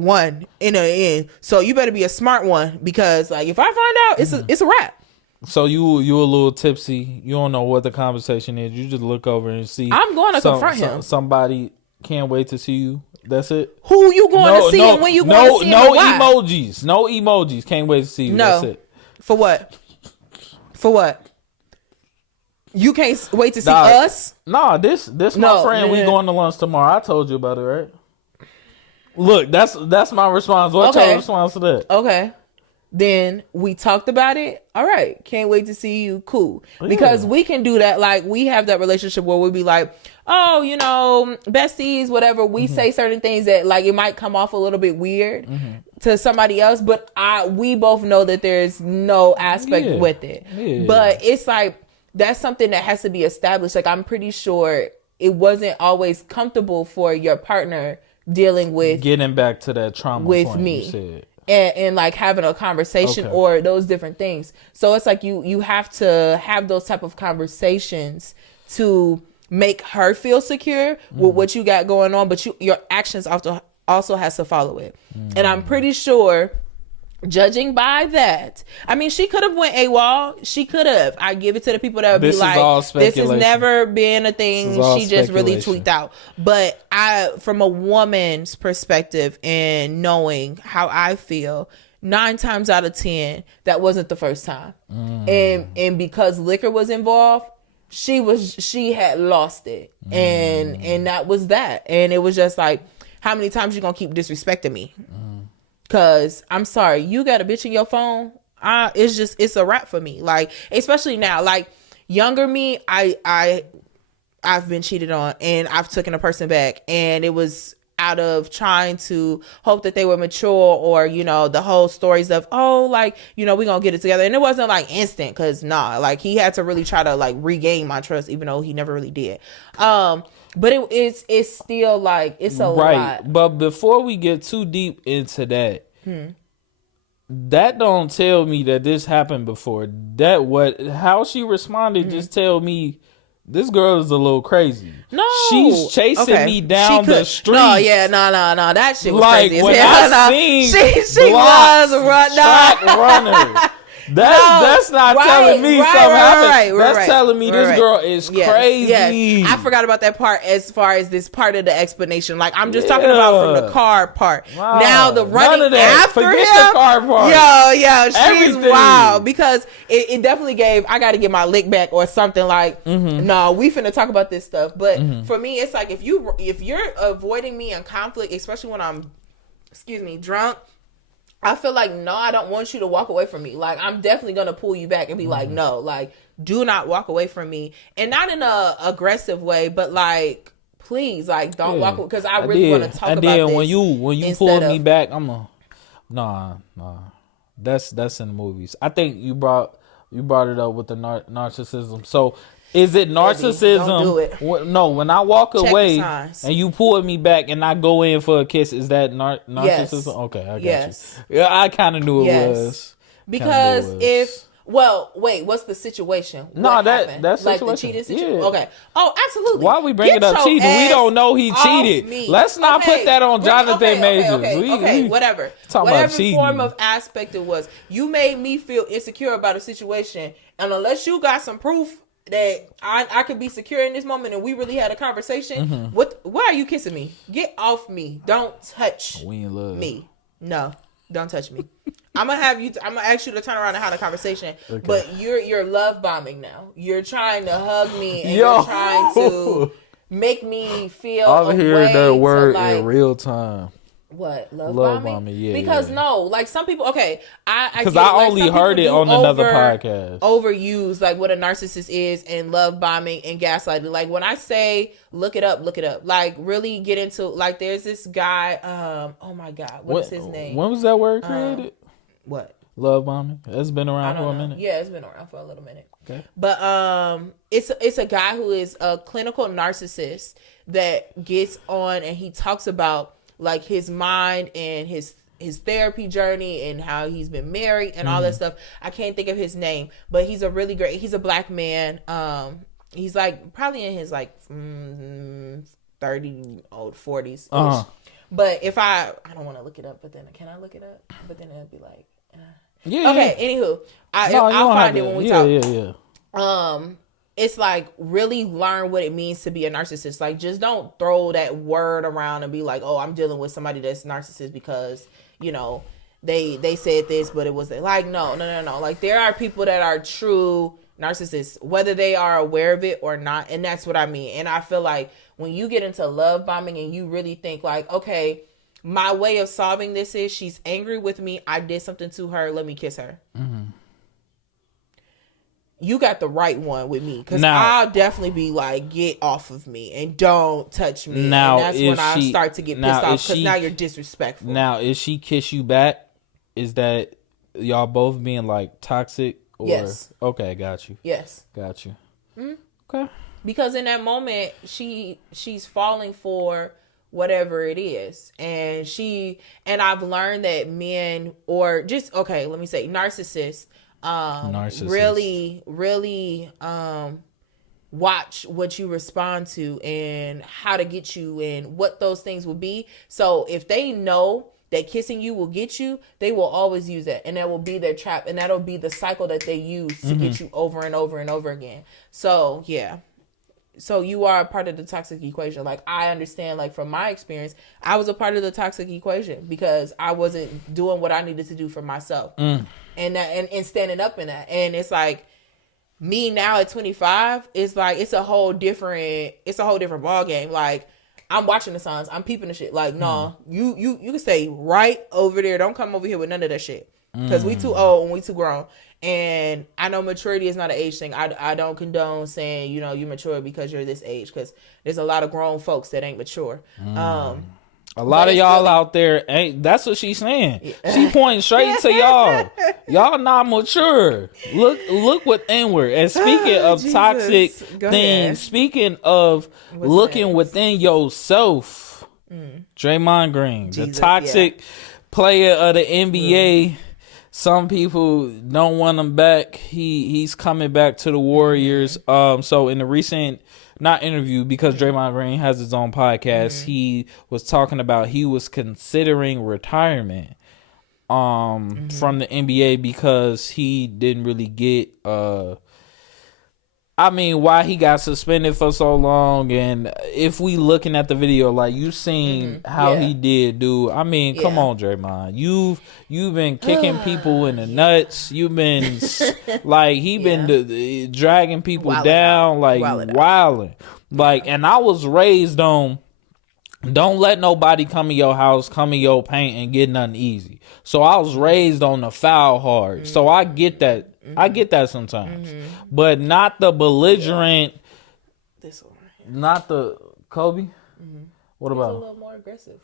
in the end, so you better be a smart one, because like, if I find out, it's a wrap. So you a little tipsy. You don't know what the conversation is. You just look over and see. I'm going to confront him. Somebody can't wait to see you. That's it. Who you going to see and when you going to see him? No emojis. No emojis. Can't wait to see you. No. That's it. For what? For what? You can't wait to see us? Nah, this my friend. We going to lunch tomorrow. I told you about it, right? Look, that's my response. What's your response to that? Okay. Then we talked about it. All right. Can't wait to see you. Cool. Because we can do that. Like, we have that relationship where we'll be like, oh, you know, besties, whatever. We say certain things that, like, it might come off a little bit weird to somebody else, but we both know that there's no aspect with it. Yeah. But it's like, that's something that has to be established. Like, I'm pretty sure it wasn't always comfortable for your partner dealing with getting back to that trauma with point me. You said. And like having a conversation or those different things. So it's like you have to have those type of conversations to make her feel secure with what you got going on, but your actions also has to follow it. And I'm pretty sure, judging by that, I mean, she could have went AWOL. She could have. I give it to the people that would be like, this has never been a thing. She just really tweaked out. But from a woman's perspective and knowing how I feel, 9 times out of 10, that wasn't the first time. And because liquor was involved, she had lost it. And that was that. And it was just like, how many times you gonna keep disrespecting me? Cause I'm sorry, you got a bitch in your phone. It's a wrap for me. Like, especially now, like younger me, I've been cheated on and I've taken a person back, and it was out of trying to hope that they were mature, or, you know, the whole stories of, oh, like, you know, we're gonna get it together. And it wasn't like instant, cause like he had to really try to like regain my trust, even though he never really did. But it's still like, it's a lot. But before we get too deep into that, that don't tell me that this happened before. How she responded just tell me this girl is a little crazy. No, she's chasing me down the street. No, yeah, no, that shit was like crazy. When I seen she was runner. That's not telling me something happened. That's telling me this girl is crazy. Yes. I forgot about that part as far as this part of the explanation. Like, I'm just talking about from the car part. Wow. Now the running after him. The car part. She's everything. Wild. Because it definitely gave, I got to get my lick back or something like, no, we finna talk about this stuff. But for me, it's like, if you're avoiding me in conflict, especially when I'm, drunk, I feel like, no, I don't want you to walk away from me. Like, I'm definitely going to pull you back and be like, no, like, do not walk away from me. And not in a aggressive way, but like, please, like, don't walk away. Because I really want to talk about this. And then when you pull me back, I'm like, nah. That's in the movies. I think you brought it up with the narcissism. So, is it narcissism? Don't do it. No, when I walk away and you pull me back and I go in for a kiss, is that narcissism? Yes. Okay, I got you. Yeah, I kind of knew it was. Because wait, what's the situation? That's like the cheating situation. Yeah. Okay. Oh, absolutely. Why we bringing up cheating? We don't know he cheated. Let's not put that on Jonathan Majors. Okay, whatever. Whatever form of aspect it was, you made me feel insecure about a situation, and unless you got some proof that I could be secure in this moment and we really had a conversation, why are you kissing me? Get off me. Don't touch me. No, don't touch me. I'm gonna ask you to turn around and have a conversation. Okay. But you're love bombing now. You're trying to hug me and you're trying to make me feel I'm hearing that word in real time. What? Love bombing? Yeah. Because no, like some people, okay, because I only heard it on another podcast. Overuse like what a narcissist is and love bombing and gaslighting. Like when I say look it up. Like really get into, like there's this guy, oh my God, what is his name? When was that word created? What? Love bombing? It's been around for a minute. Yeah, it's been around for a little minute. Okay. But it's a guy who is a clinical narcissist that gets on and he talks about like his mind and his therapy journey and how he's been married and all that stuff. I can't think of his name, but he's a black man. He's like probably in his like 30 old 40s. But if I don't want to look it up, but then can I look it up? But then it'll be like okay, anywho, I'll find it when we talk. Yeah. It's like really learn what it means to be a narcissist. Like just don't throw that word around and be like, oh, I'm dealing with somebody that's narcissist because, you know, they said this, but it was like, no. Like there are people that are true narcissists, whether they are aware of it or not. And that's what I mean. And I feel like when you get into love bombing and you really think like, okay, my way of solving this is she's angry with me. I did something to her. Let me kiss her. You got the right one with me because I'll definitely be like, get off of me and don't touch me. Now, and that's when I start to get pissed off because now you're disrespectful. Now, if she kiss you back, is that y'all both being like toxic? Or, yes. Okay, got you. Yes. Got you. Okay. Because in that moment, she's falling for whatever it is. And I've learned that men or just, okay, let me say narcissists, really watch what you respond to and how to get you and what those things will be. So if they know that kissing you will get you, they will always use that. And that will be their trap. And that'll be the cycle that they use to get you over and over and over again. So, yeah. So you are a part of the toxic equation. Like, I understand, like, from my experience, I was a part of the toxic equation because I wasn't doing what I needed to do for myself. And standing up in that. And it's like, me now at 25, it's like, it's a whole different ball game. Like, I'm watching the signs. I'm peeping the shit. Like, no, you can stay right over there. Don't come over here with none of that shit. Because we too old and we too grown. And I know maturity is not an age thing. I don't condone saying, you know, you're mature because you're this age. Because there's a lot of grown folks that ain't mature. A lot of y'all out there ain't. That's what she's saying. She pointing straight to y'all. Y'all not mature. Look what inward. And speaking of toxic things, speaking of looking within yourself, Draymond Green, the toxic player of the NBA. Some people don't want him back. He's coming back to the Warriors. So in the recent not interview, because Draymond Green has his own podcast, he was talking about he was considering retirement from the NBA because he didn't really get why he got suspended for so long. And if we looking at the video, like, you seen how he did, dude. I mean, come on, Draymond. You've been kicking people in the nuts. You've been like, he been dragging people down, like wilding. Like, and I was raised on, don't let nobody come in your house, come in your paint and get nothing easy. So I was raised on the foul hard. So I get that. I get that sometimes, but not the belligerent. This one, not the Kobe. What about? He's a little more aggressive.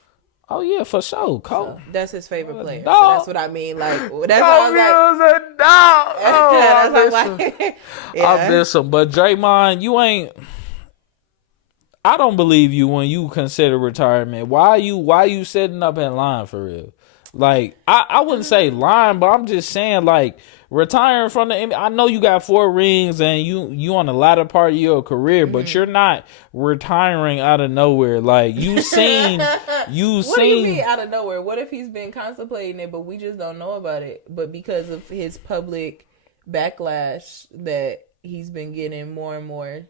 Oh yeah, for sure. Kobe. So that's his favorite player. Dog. So that's what I mean. Like, that's Kobe was a dog. Oh, that's like, I miss him, but Draymond, you ain't. I don't believe you when you consider retirement. Why you sitting up in line for real? Like, I wouldn't say lying, but I'm just saying, like, retiring from the NBA. I know you got 4 rings and you on the latter part of your career, but you're not retiring out of nowhere. Like, you seen. What do you mean out of nowhere? What if he's been contemplating it, but we just don't know about it? But because of his public backlash that he's been getting more and more.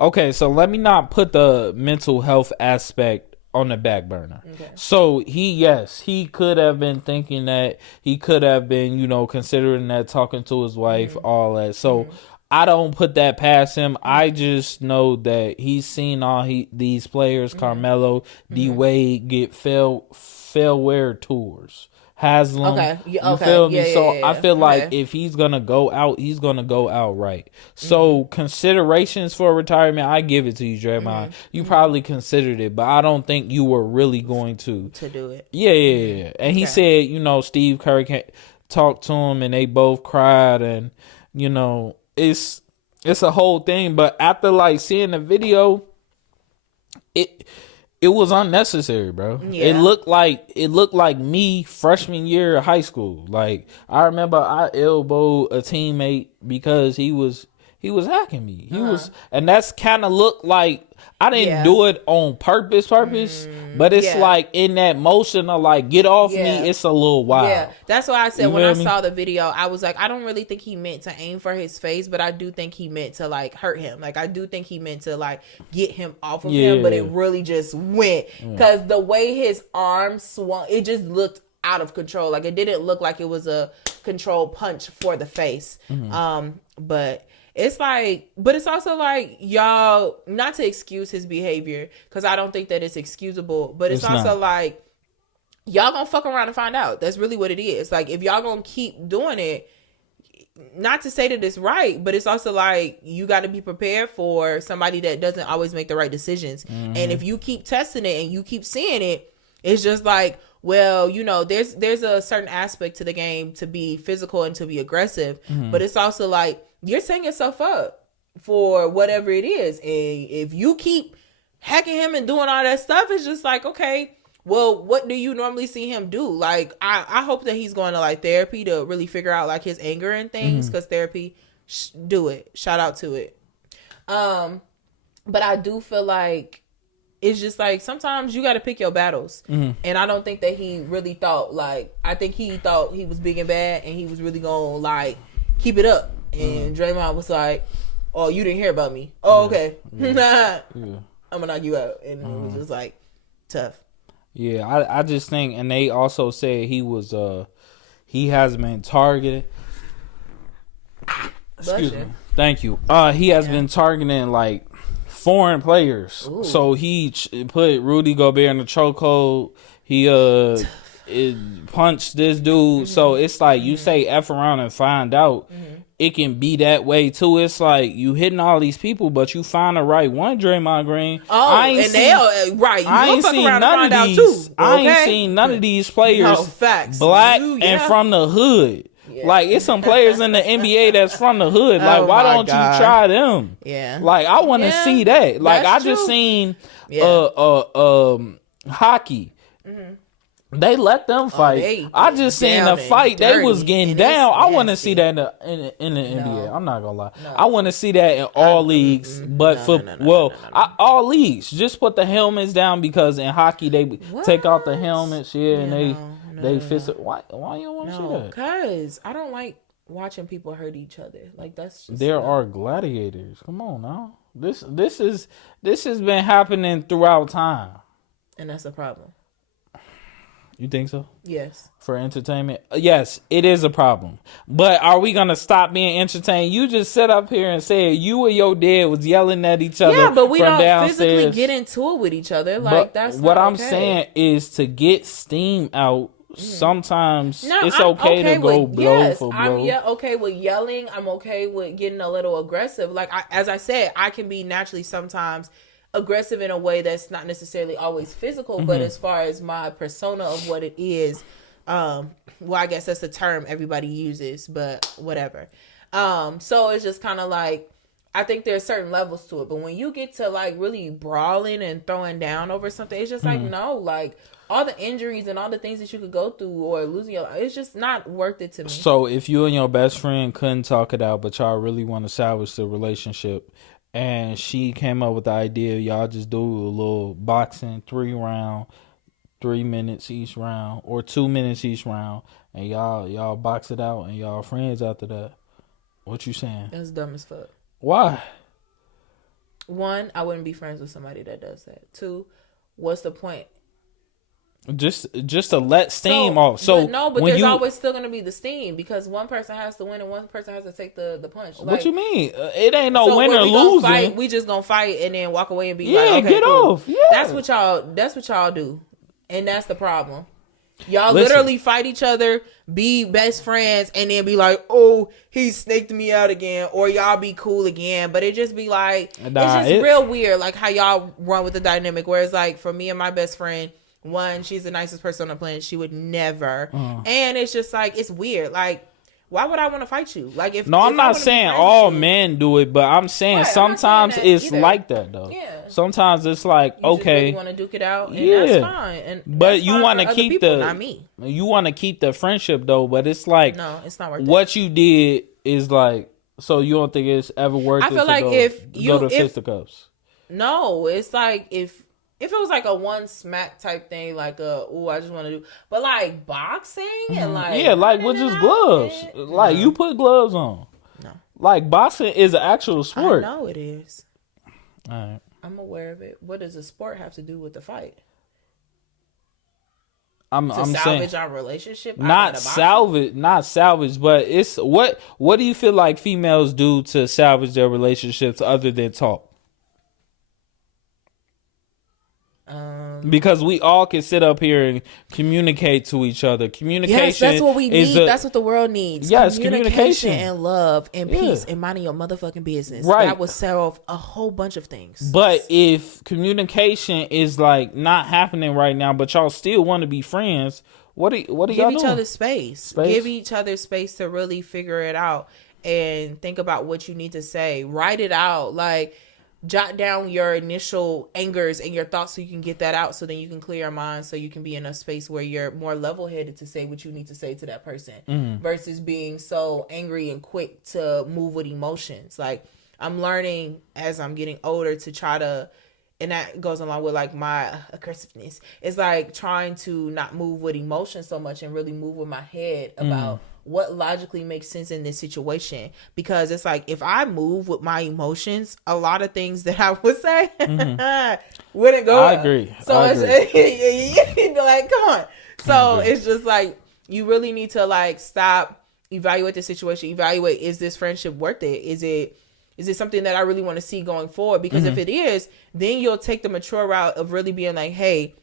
Okay, so let me not put the mental health aspect on the back burner. Okay. So he could have been thinking that, he could have been, considering that, talking to his wife, all that. So I don't put that past him. I just know that he's seen all these players, Carmelo, D Wade, get failware tours. Haslam. Okay. You feel me? I feel like if he's gonna go out, he's gonna go out right. So considerations for retirement, I give it to you, Draymond. You probably considered it, but I don't think you were really going to do it. Yeah. And he said, Steve Curry talked to him and they both cried, and it's a whole thing. But after like seeing the video, it was unnecessary, bro. Yeah. It looked like me freshman year of high school. Like, I remember I elbowed a teammate because he was hacking me. He was, and that's kind of looked like I didn't do it on purpose, but it's like in that motion of like, get off me. It's a little wild. Yeah, that's why I said when I saw the video, I was like, I don't really think he meant to aim for his face, but I do think he meant to like hurt him. Like, I do think he meant to like get him off of him, but it really just went because the way his arm swung, it just looked out of control. Like, it didn't look like it was a controlled punch for the face. But it's like, but it's also like, y'all, not to excuse his behavior, because I don't think that it's excusable, but it's also not. Like, y'all gonna fuck around and find out. That's really what it is. Like, if y'all gonna keep doing it, not to say that it's right, but it's also like, you got to be prepared for somebody that doesn't always make the right decisions. And if you keep testing it and you keep seeing it, it's just like, well, there's a certain aspect to the game to be physical and to be aggressive, but it's also like, you're setting yourself up for whatever it is. And if you keep hacking him and doing all that stuff, it's just like, okay, well, what do you normally see him do? Like, I hope that he's going to like therapy to really figure out like his anger and things, because therapy, do it. Shout out to it. But I do feel like it's just like, sometimes you got to pick your battles. And I don't think that he really thought, like, I think he thought he was big and bad and he was really going to like keep it up. And Draymond was like, oh, you didn't hear about me. Oh, okay. I'm gonna knock you out. And it was just like tough. Yeah, I just think, and they also said he has been targeted. Excuse me. Thank you. He has been targeting like foreign players. Ooh. So he put Rudy Gobert in the chokehold. He punched this dude. So it's like, you say F around and find out. It can be that way too. It's like, you hitting all these people, but you find the right one, Draymond Green. Oh, I ain't seen none of these. I ain't seen none of these players black and from the hood. Yeah. Like, it's some players in the NBA that's from the hood. Like, why don't you try them? Yeah. Like, I want to see that. Like, I just seen hockey. They let them fight. I just seen the fight. They was getting down. I want to see that in the NBA. I'm not gonna lie. I want to see that in all leagues, but all leagues. Just put the helmets down, because in hockey they take off the helmets, and they fist it. Why you don't want to see that? Because I don't like watching people hurt each other. Like, that's just are gladiators. Come on now. This has been happening throughout time, and that's a problem. You think so? Yes. For entertainment? Yes, it is a problem. But are we going to stop being entertained? You just sit up here and said you and your dad was yelling at each other. Yeah, but we don't downstairs. Physically get into it with each other. Like, but that's what I'm saying is, to get steam out, sometimes it's okay to go blow for blow. I'm okay with yelling. I'm okay with getting a little aggressive. Like, as I said, I can be naturally sometimes aggressive in a way that's not necessarily always physical, but as far as my persona of what it is, well, I guess that's the term everybody uses, but whatever. So it's just kind of like, I think there's certain levels to it, but when you get to like really brawling and throwing down over something, it's just like, no, like, all the injuries and all the things that you could go through or losing your life, it's just not worth it to me. So if you and your best friend couldn't talk it out, but y'all really want to salvage the relationship, and she came up with the idea, y'all just do a little boxing 3-round, 3 minutes each round, or 2 minutes each round, and y'all box it out, and y'all friends after that. What you saying? That's dumb as fuck. Why? 1, I wouldn't be friends with somebody that does that. 2, what's the point? Just to let steam off. So but there's always still gonna be the steam, because one person has to win and one person has to take the punch. What you mean? It ain't no win or losing. We just gonna fight and then walk away and be like, okay, get cool. off. Yeah, that's what y'all do, and that's the problem. Y'all literally fight each other, be best friends, and then be like, oh, he snaked me out again, or y'all be cool again. But it just be like, it's just real weird, like how y'all run with the dynamic. Whereas like for me and my best friend, one, she's the nicest person on the planet. She would never. And it's just like, it's weird. Like, why would I want to fight you? Like, if I'm if not saying all men do it, but I'm saying Right, sometimes I'm not saying that it's either. like that though. Yeah. Sometimes it's like, you just okay, really want to duke it out, and Yeah. that's fine. And but that's you fine want for to other keep people, the not me. you want to keep the friendship though. But it's like, No, it's not worth it. what you did is like, so you don't think it's ever worth I it feel to like go, if you- go to if- fisticuffs? No, it's like if it was like a one smack type thing, like I just want to do, but like boxing and like Yeah, like with just gloves. Like you put gloves on. No. Like boxing is an actual sport. I know it is. All right. I'm aware of it. What does a sport have to do with the fight? I'm Salvage saying our relationship? not salvage, but it's what do you feel like females do to salvage their relationships other than talk? Because we all can sit up here and communicate to each other. Communication. Yes, that's what we need. That's what the world needs. Yes, communication and love and peace Yeah. and minding your motherfucking business. Right. That will solve a whole bunch of things. But if communication is like not happening right now, but y'all still want to be friends, what do y'all give each doing? other space. Give each other space to really figure it out and think about what you need to say. Write it out. Like, jot down your initial angers and your thoughts so you can get that out, so then you can clear your mind, so you can be in a space where you're more level-headed to say what you need to say to that person versus being so angry and quick to move with emotions. Like, I'm learning as I'm getting older to try to, and that goes along with like my aggressiveness, it's like trying to not move with emotion so much and really move with my head about what logically makes sense in this situation. Because it's like, if I move with my emotions, a lot of things that I would say wouldn't go I up. agree. So I it's like, come on. So it's just like, you really need to like stop, evaluate the situation, evaluate, is this friendship worth it? Is it something that I really want to see going forward? Because if it is, then you'll take the mature route of really being like, hey,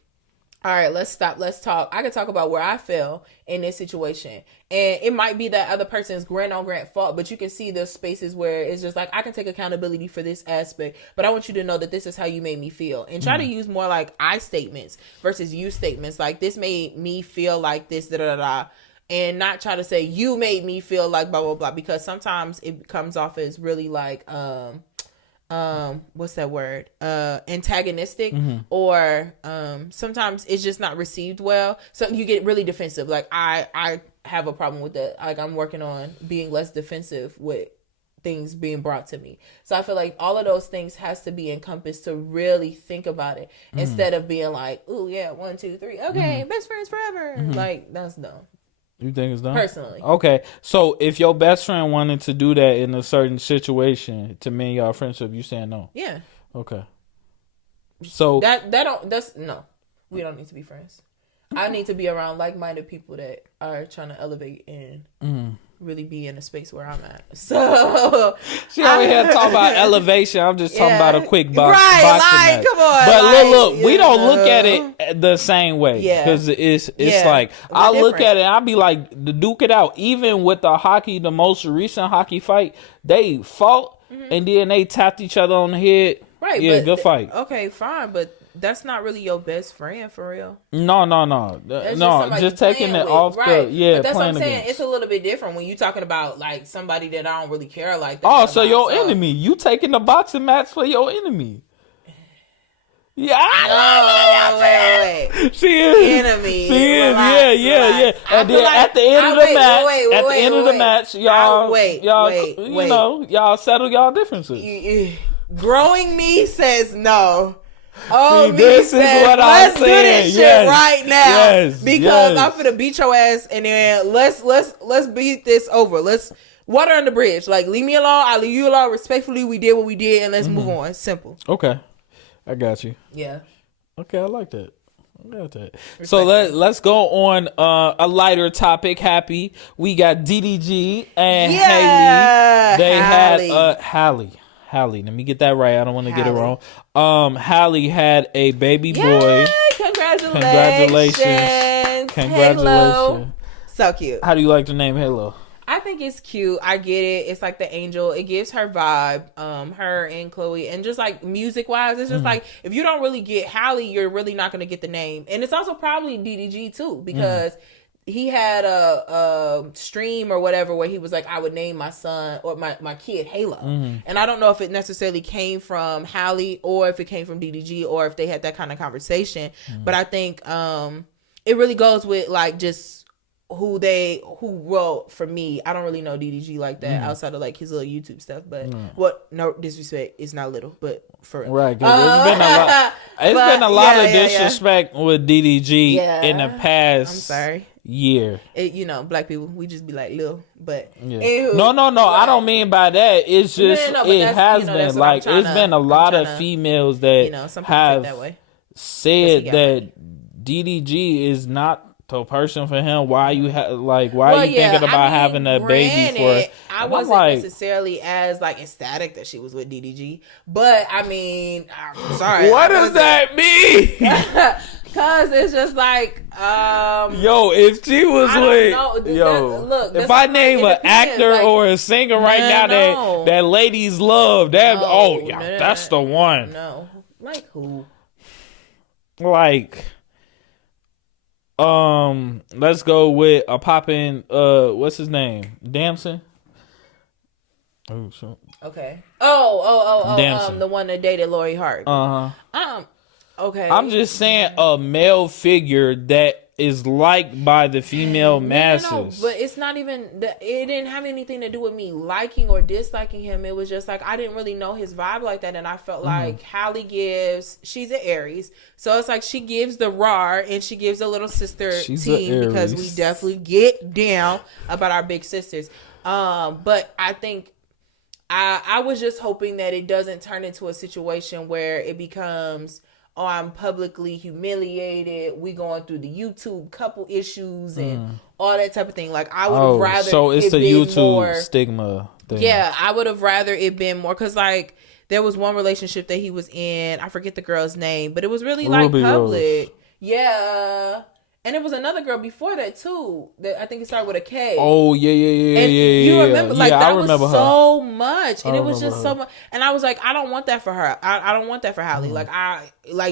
all right, let's stop. Let's talk. I can talk about where I fell in this situation. And it might be that other person's grant on grant fault, but you can see the spaces where it's just like, I can take accountability for this aspect, but I want you to know that this is how you made me feel. And try to use more like I statements versus you statements. Like, this made me feel like this, da da da. And not try to say, you made me feel like blah, blah, blah. Because sometimes it comes off as really like, what's that word? Antagonistic, or sometimes it's just not received well. So you get really defensive. Like, I have a problem with that. Like, I'm working on being less defensive with things being brought to me. So I feel like all of those things has to be encompassed to really think about it instead of being like, ooh, yeah, 1, 2, 3. Okay, best friends forever. Like, that's dumb. You think it's done? Personally. Okay. So if your best friend wanted to do that in a certain situation to mend y'all friendship, you saying no? Yeah. Okay. So that's no. We don't need to be friends. I need to be around like-minded people that are trying to elevate and really be in a space where I'm at. So she over here talking about elevation. I'm just talking about a quick boxing like, match. come on. But like, look, we don't look at it the same way. Yeah. Because it's like, I look at it and I be like, the duke it out. Even with the most recent hockey fight, they fought and then they tapped each other on the head. Right. Yeah, but good fight. Okay, fine. But that's not really your best friend for real. No. Just taking it off right. the, yeah, but that's what I'm playing saying. against. It's a little bit different when you're talking about like somebody that I don't really care like that. Oh, so your enemy. You taking the boxing match for your enemy. Yeah, wait. She is. Enemy. She is. Relax, Yeah. And then like, at the end of the match, wait. y'all settle y'all differences. Growing me says no. Oh, see, this is what I'm saying. Let's do this shit right now. Yes, because I'm finna beat your ass, and then let's beat this over. Let's water on the bridge. Like, leave me alone. I leave you alone. Respectfully, we did what we did, and let's move on. Simple. Okay, I got you. Yeah. Okay, I like that. So let's go on a lighter topic. Happy, we got DDG and Halley. They had Halley. Let me get that right. I don't want to get it wrong. Halley had a baby boy. Congratulations. Halo. So cute. How do you like the name Halo? I think it's cute. I get it. It's like the angel. It gives her vibe. Her and Chloe, and just like music wise, it's just like if you don't really get Halley, you're really not gonna get the name. And it's also probably DDG too, because he had a stream or whatever where he was like, I would name my son or my kid Halo. And I don't know if it necessarily came from Halley or if it came from DDG or if they had that kind of conversation. But I think it really goes with like just well, for me, I don't really know DDG like that outside of like his little YouTube stuff, but no disrespect, it's not little, but for real. Right, it's been a lot of disrespect with DDG in the past. I'm sorry. Year. Black people, we just be like little, but no, I don't mean by that. It's just it has been like it's been a lot of females that have said that DDG is not the person for him. Why you thinking about having a baby for? I wasn't necessarily as like ecstatic that she was with DDG, but I mean, I'm sorry. What does that mean? Cause it's just like, if she was with, if I name an actor or a singer right now that ladies love, that's the one. No, like who? Like. Let's go with a poppin'. What's his name? Damson. Oh, so. Okay. Damson. The one that dated Lori Hart. Okay. I'm just saying a male figure that is liked by the female masses. No, but it's not even it didn't have anything to do with me liking or disliking him. It was just like I didn't really know his vibe like that, and I felt like Halley she's an Aries, so it's like she gives the raw and she gives a little sister team because we definitely get down about our big sisters. But I think I was just hoping that it doesn't turn into a situation where it becomes, oh, I'm publicly humiliated. We going through the YouTube couple issues and all that type of thing. Like I would have rather. So it's the YouTube stigma thing. Yeah, I would have rather it been more because like there was one relationship that he was in. I forget the girl's name, but it was really like Ruby public. Rose. Yeah. And it was another girl before that too. That I think it started with a K. Oh yeah. And you remember, like that was so much, and it was just so much. And I was like, I don't want that for her. I don't want that for Halley. Like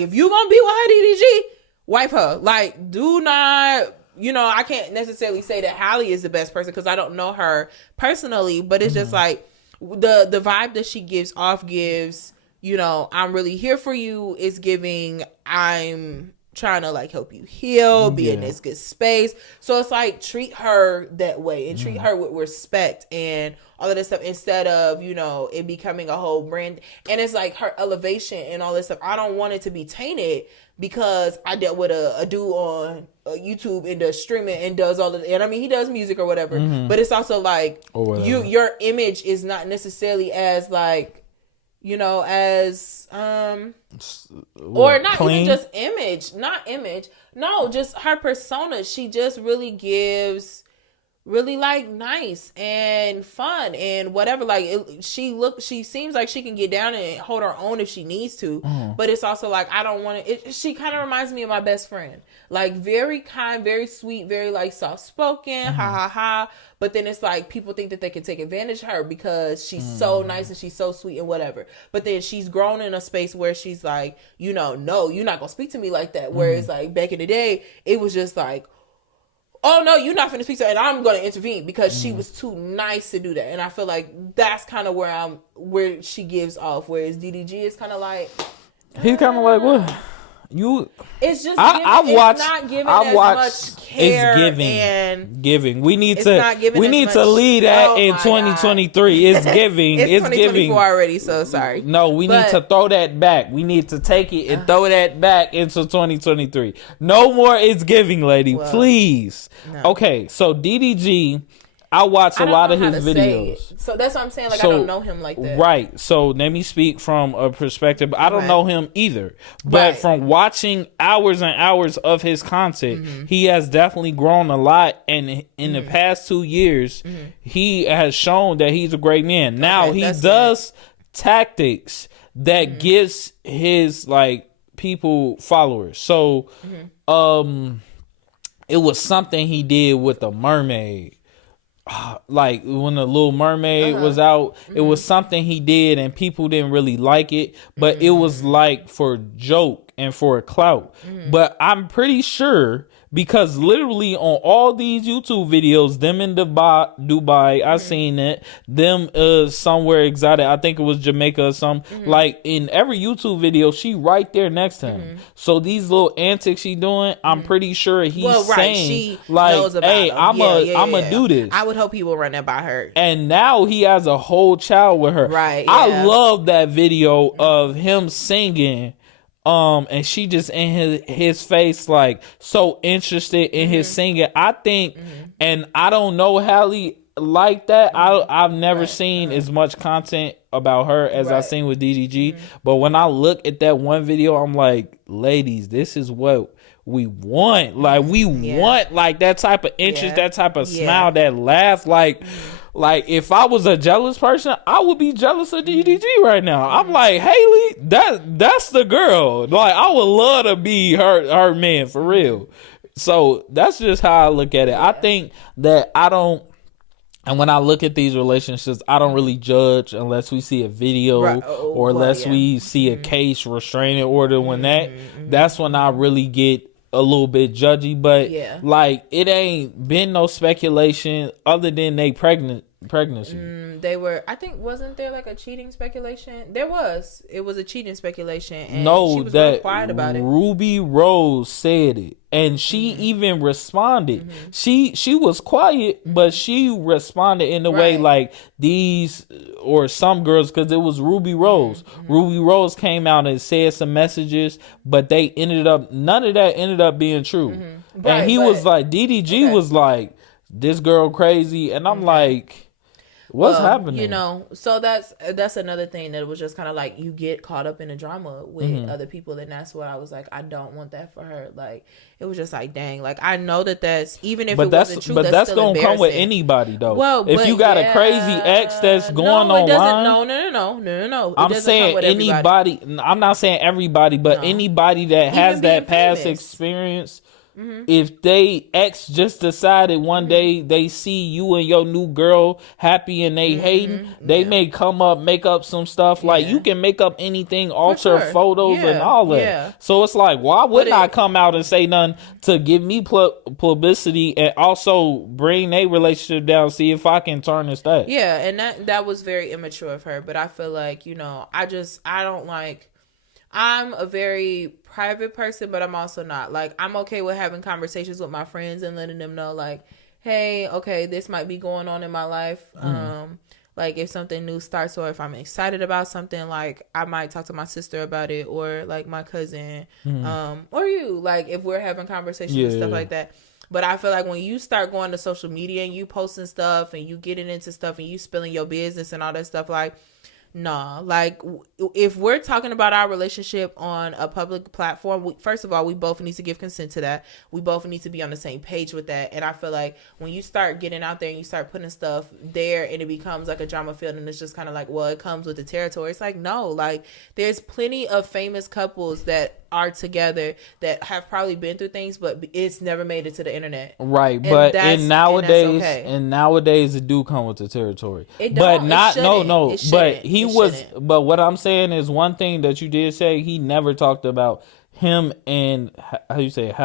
if you gonna be with her DDG, wipe her. Like, do not. I can't necessarily say that Halley is the best person because I don't know her personally, but it's just like the vibe that she gives off gives. I'm really here for you. It's giving. I'm trying to like help you heal, be in this good space. So it's like treat her that way and treat her with respect and all of this stuff instead of, it becoming a whole brand. And it's like her elevation and all this stuff. I don't want it to be tainted because I dealt with a dude on YouTube and does streaming and does all of, and I mean he does music or whatever, but it's also like your image is not necessarily as like, as or not clean? Even just image, no, just her persona. She just really gives really like nice and fun and whatever. Like she seems like she can get down and hold her own if she needs to, but it's also like I don't want to. She kind of reminds me of my best friend, like very kind, very sweet, very like soft spoken, ha ha ha. But then it's like people think that they can take advantage of her because she's so nice and she's so sweet and whatever. But then she's grown in a space where she's like, no, you're not gonna speak to me like that. Whereas like back in the day, it was just like, oh no, you're not finna speak to her and I'm gonna intervene because she was too nice to do that. And I feel like that's kind of where she gives off. Whereas DDG is kind of like, he's kind of like what. It's just it's not giving as much care. It's giving. We need to lead that in 2023. It's giving. It's 2024 giving already. So sorry. No, we need to throw that back. We need to take it and throw that back into 2023. No more. It's giving, lady. Please. No. Okay, so DDG. I watch a lot of his videos. So that's what I'm saying. Like I don't know him like that. Right. So let me speak from a perspective. I don't know him either. But from watching hours and hours of his content, he has definitely grown a lot. And in the past 2 years, he has shown that he's a great man. Now he does tactics that gives his like people followers. So it was something he did with a mermaid. like when the Little Mermaid was out, it was something he did and people didn't really like it, but it was like for joke and for a clout. But I'm pretty sure, because literally on all these YouTube videos, them in Dubai, I seen it, them somewhere exotic, I think it was Jamaica or something, like in every YouTube video, she right there next to him. So these little antics she doing, I'm pretty sure he's saying, she like, knows about hey, him. I'ma do this. I would hope he will run that by her. And now he has a whole child with her. Right. I love that video of him singing. And she just in his face, like, so interested in his singing. I think, and I don't know Halley like that. I've never seen as much content about her as I've seen with DGG. But when I look at that one video, I'm like, ladies, this is what we want. Like, we want like that type of interest, that type of smile, that laugh. Like if I was a jealous person, I would be jealous of DGG right now. I'm like, Haley, that's the girl. Like, I would love to be her man for real. So that's just how I look at it. I think that and when I look at these relationships, I don't really judge unless we see a video or unless we see a case restraining order. That's when I really get a little bit judgy. But like, it ain't been no speculation other than they pregnancy. They were, I think, wasn't there like a cheating speculation? It was a cheating speculation, and she was real quiet about it. Ruby Rose said it, and she even responded. She was quiet, but she responded in a way like these or some girls, because it was Ruby Rose. Ruby Rose came out and said some messages, but none of that ended up being true. And he was like, DDG was like, this girl crazy, and I'm like, what's happening? You know, so that's another thing that was just kind of like, you get caught up in the drama with other people, and that's what I was like, I don't want that for her. Like, it was just like, dang, like, I know that's, even if wasn't true, but that's gonna come with anybody though. Well, if you got a crazy ex that's going online, no. I'm saying anybody. I'm not saying everybody, but anybody that has that past experience. If they ex just decided one day they see you and your new girl happy and they hating, they may come up, make up some stuff. Like, you can make up anything, alter photos and all that. So it's like, why wouldn't I come out and say nothing to give me publicity and also bring their relationship down, see if I can turn this that? Yeah, and that was very immature of her. But I feel like, you know, I don't like, I'm a very private person, but I'm also not. Like, I'm okay with having conversations with my friends and letting them know, like, hey, okay, this might be going on in my life. Like, if something new starts, or if I'm excited about something, like, I might talk to my sister about it, or like my cousin, or you, like, if we're having conversations and stuff like that. But I feel like when you start going to social media and you posting stuff and you getting into stuff and you spilling your business and all that stuff, like, nah, like, if we're talking about our relationship on a public platform, first of all, we both need to give consent to that. We both need to be on the same page with that. And I feel like when you start getting out there and you start putting stuff there and it becomes like a drama field, and it's just kind of like, well, it comes with the territory. It's like, no, like, there's plenty of famous couples that are together that have probably been through things, but it's never made it to the internet. Right, and but nowadays it do come with the territory. It but don't, not it no. But he was. Shouldn't. But what I'm saying is, one thing that you did say, he never talked about him and how you say it,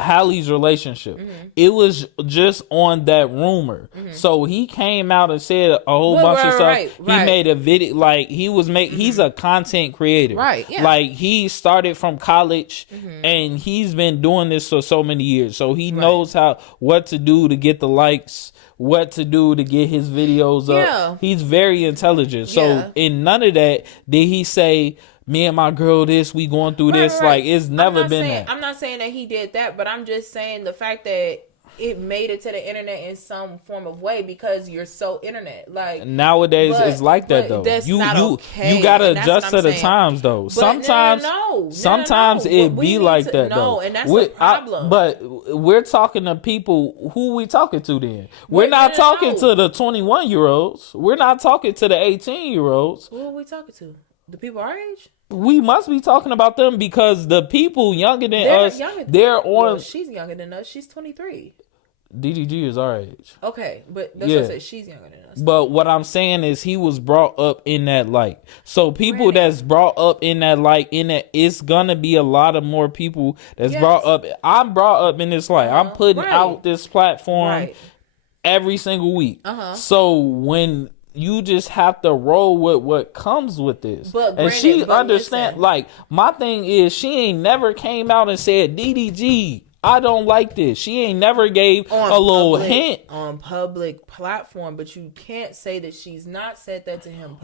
Halley's relationship. It was just on that rumor. So he came out and said a whole bunch of stuff. He made a video, like, he was he's a content creator. Right. Yeah. Like, he started from college and he's been doing this for so many years. So he knows what to do to get the likes, what to do to get his videos up. He's very intelligent. So in none of that did he say, me and my girl this, we going through this. Like, it's never been that. I'm not saying that he did that, but I'm just saying the fact that it made it to the internet in some form of way, because you're so internet. Like, nowadays it's like that though. You gotta adjust to the times though. Sometimes it be like that though. And that's the problem. But we're talking to people. Who we talking to then? We're not talking to the 21-year-olds. We're not talking to the 18-year-olds. Who are we talking to? The people our age? We must be talking about them, because the people younger than us, they're on. Well, she's younger than us. She's 23. DGG is our age. Okay, but that's what I said. She's younger than us. But what I'm saying is he was brought up in that light. So people that's brought up in that light, it's gonna be a lot of more people that's brought up. I'm brought up in this light. I'm putting out this platform every single week. So when you just have to roll with what comes with this. And she understand, like, my thing is she ain't never came out and said, DDG, I don't like this. She ain't never gave a little hint on public platform, but you can't say that she's not said that to him.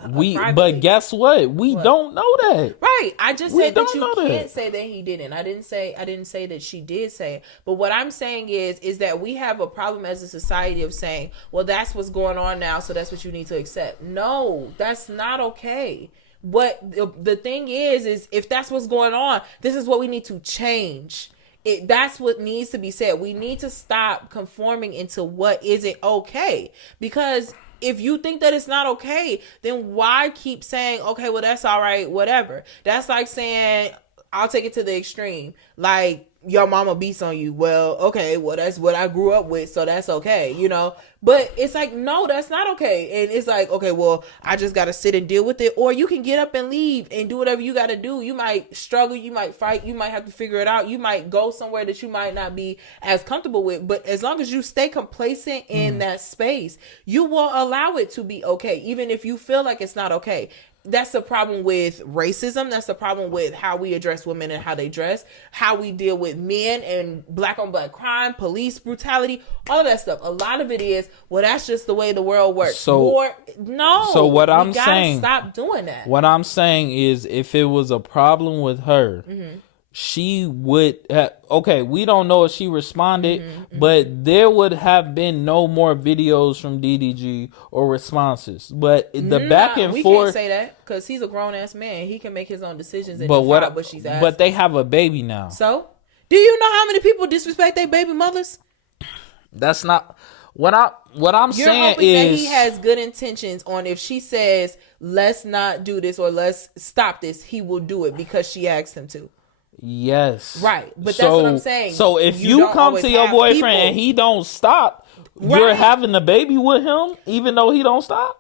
But guess what? We don't know that. Right. I just said that you can't say that he didn't. I didn't say that she did say it. But what I'm saying is that we have a problem as a society of saying, well, that's what's going on now, so that's what you need to accept. No, that's not okay. What the thing is if that's what's going on, this is what we need to change. That's what needs to be said. We need to stop conforming into what isn't okay. Because if you think that it's not okay, then why keep saying, okay, well, that's all right, whatever. That's like saying, I'll take it to the extreme. Like, your mama beats on you. Well, okay, well, that's what I grew up with, so that's okay, you know? But it's like, no, that's not okay. And it's like, okay, well, I just got to sit and deal with it. Or you can get up and leave and do whatever you got to do. You might struggle. You might fight. You might have to figure it out. You might go somewhere that you might not be as comfortable with. But as long as you stay complacent in that space, you will allow it to be okay, even if you feel like it's not okay. That's the problem with racism. That's the problem with how we address women and how they dress, how we deal with men and black on black crime, police brutality, all of that stuff. A lot of it is, well, that's just the way the world works. So what I'm saying, stop doing that. What I'm saying is, if it was a problem with her, she would have, okay, we don't know if she responded, but there would have been no more videos from DDG or responses. But the back and forth, we can't say that because he's a grown ass man. He can make his own decisions and decide what she's asking. But they have a baby now. So, do you know how many people disrespect their baby mothers? That's not what I'm You're saying hoping is that he has good intentions on, if she says, let's not do this or let's stop this, he will do it because she asked him to. Yes. Right. But that's what I'm saying. So if you come to your boyfriend and he don't stop, you're having a baby with him even though he don't stop?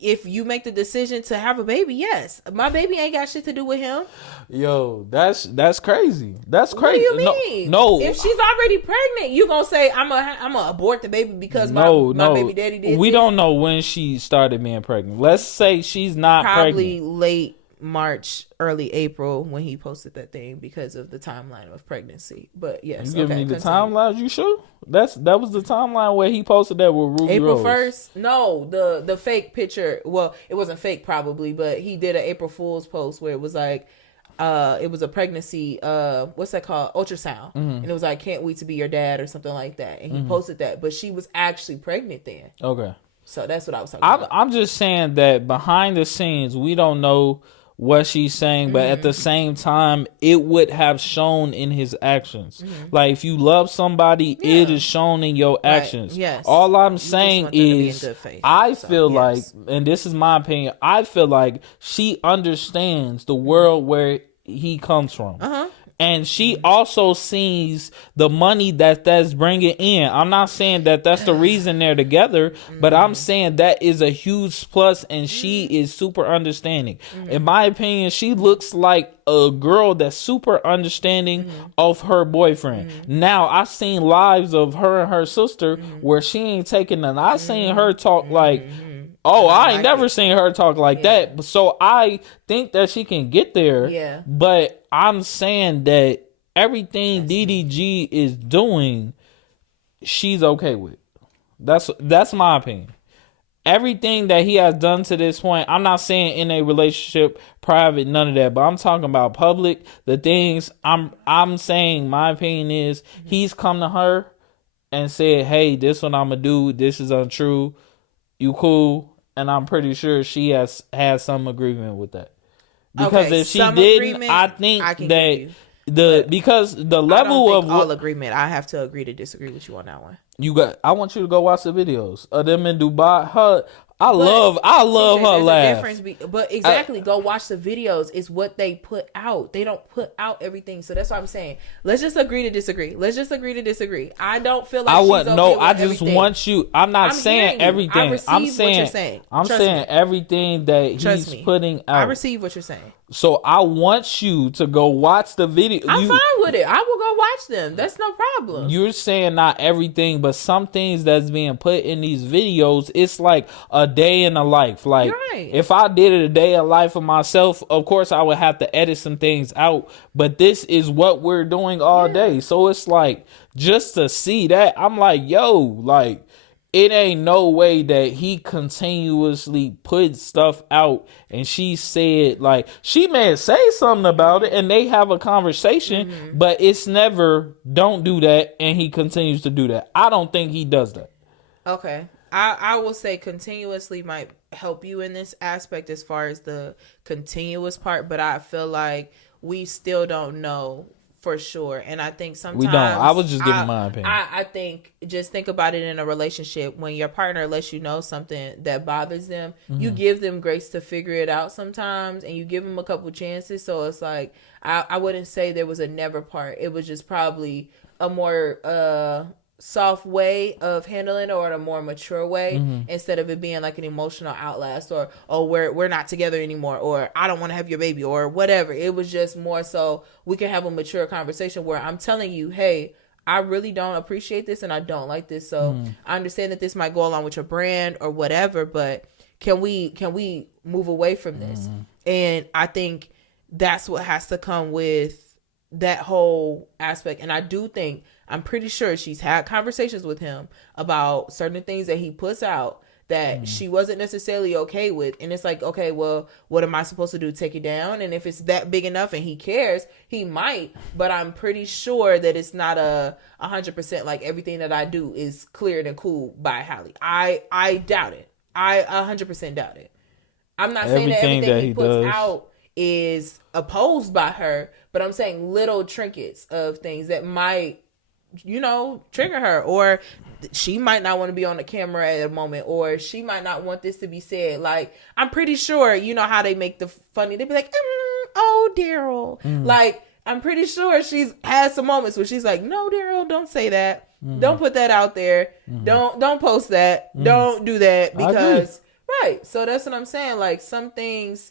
If you make the decision to have a baby, yes. My baby ain't got shit to do with him. Yo, that's crazy. That's crazy. What do you mean? No. If she's already pregnant, you gonna say I'm gonna abort the baby because my baby daddy did We this? don't know when she started being pregnant. Let's say she's not probably pregnant. Late March, early April when he posted that thing because of the timeline of pregnancy. But yes, you giving me the timeline? You sure? That was the timeline where he posted that with Ruby April Rose. 1st? No, the fake picture. Well, it wasn't fake probably, but he did an April Fool's post where it was like, it was a pregnancy, what's that called? Ultrasound. And it was like, can't wait to be your dad or something like that. And he posted that, but she was actually pregnant then. Okay. So that's what I was talking about. I'm just saying that behind the scenes, we don't know what she's saying, but at the same time, it would have shown in his actions. Like, if you love somebody, it is shown in your actions. Yes. All I'm saying is, I feel like, and this is my opinion, I feel like she understands the world where he comes from. And she also sees the money that's bringing in. I'm not saying that that's the reason they're together, but I'm saying that is a huge plus, and she is super understanding. In my opinion, she looks like a girl that's super understanding of her boyfriend. Now, I've seen lives of her and her sister where she ain't taking none. I've seen her talk like, oh, I ain't never seen her talk like that. So I think that she can get there. Yeah. But I'm saying that everything DDG is doing, she's okay with. That's my opinion. Everything that he has done to this point, I'm not saying in a relationship, private, none of that, but I'm talking about public. The things I'm saying, my opinion is he's come to her and said, hey, this what I'm gonna do. This is untrue. You cool? And I'm pretty sure she has had some agreement with that. Because if she didn't, I think that because the level of all agreement, I have to agree to disagree with you on that one. I want you to go watch the videos of them in Dubai. I love her laugh. But exactly, go watch the videos. It's what they put out. They don't put out everything. So that's what I'm saying. Let's just agree to disagree. I don't feel like I just want you. I'm not saying everything. I'm saying what you're saying. I'm saying everything that he's putting out. I receive what you're saying. So I want you to go watch the video. I'm fine with it. I will go watch them. That's no problem. You're saying not everything, but some things that's being put in these videos, it's like a day in the life. Like, if I did it a day in life of myself, of course I would have to edit some things out. But this is what we're doing all day. So it's like, just to see that, I'm like, yo, like, it ain't no way that he continuously put stuff out and she said, like, she may say something about it and they have a conversation, but it's never, don't do that, and he continues to do that. I don't think he does that. Okay. I will say continuously might help you in this aspect as far as the continuous part, but I feel like we still don't know for sure. And I think sometimes we don't. I was just giving my opinion. I think just think about it in a relationship. When your partner lets you know something that bothers them, you give them grace to figure it out sometimes, and you give them a couple chances. So it's like, I wouldn't say there was a never part. It was just probably a more soft way of handling it, or a more mature way, instead of it being like an emotional outlast, or we're not together anymore, or I don't want to have your baby, or whatever. It was just more so we can have a mature conversation where I'm telling you, hey, I really don't appreciate this and I don't like this. So I understand that this might go along with your brand or whatever, but can we move away from this? And I think that's what has to come with that whole aspect. And I do think, I'm pretty sure she's had conversations with him about certain things that he puts out that she wasn't necessarily okay with. And it's like, okay, well, what am I supposed to do? Take it down? And if it's that big enough and he cares, he might. But I'm pretty sure that it's not 100% like everything that I do is cleared and cool by Halley. I doubt it. I 100% doubt it. I'm not saying that everything he puts out is opposed by her, but I'm saying little trinkets of things that might, trigger her, or she might not want to be on the camera at a moment, or she might not want this to be said. Like, I'm pretty sure, how they make the funny, they be like, oh, Daryl. Like, I'm pretty sure she's had some moments where she's like, no, Daryl, don't say that. Don't put that out there. Don't post that. Don't do that, because, right. So that's what I'm saying. Like, some things,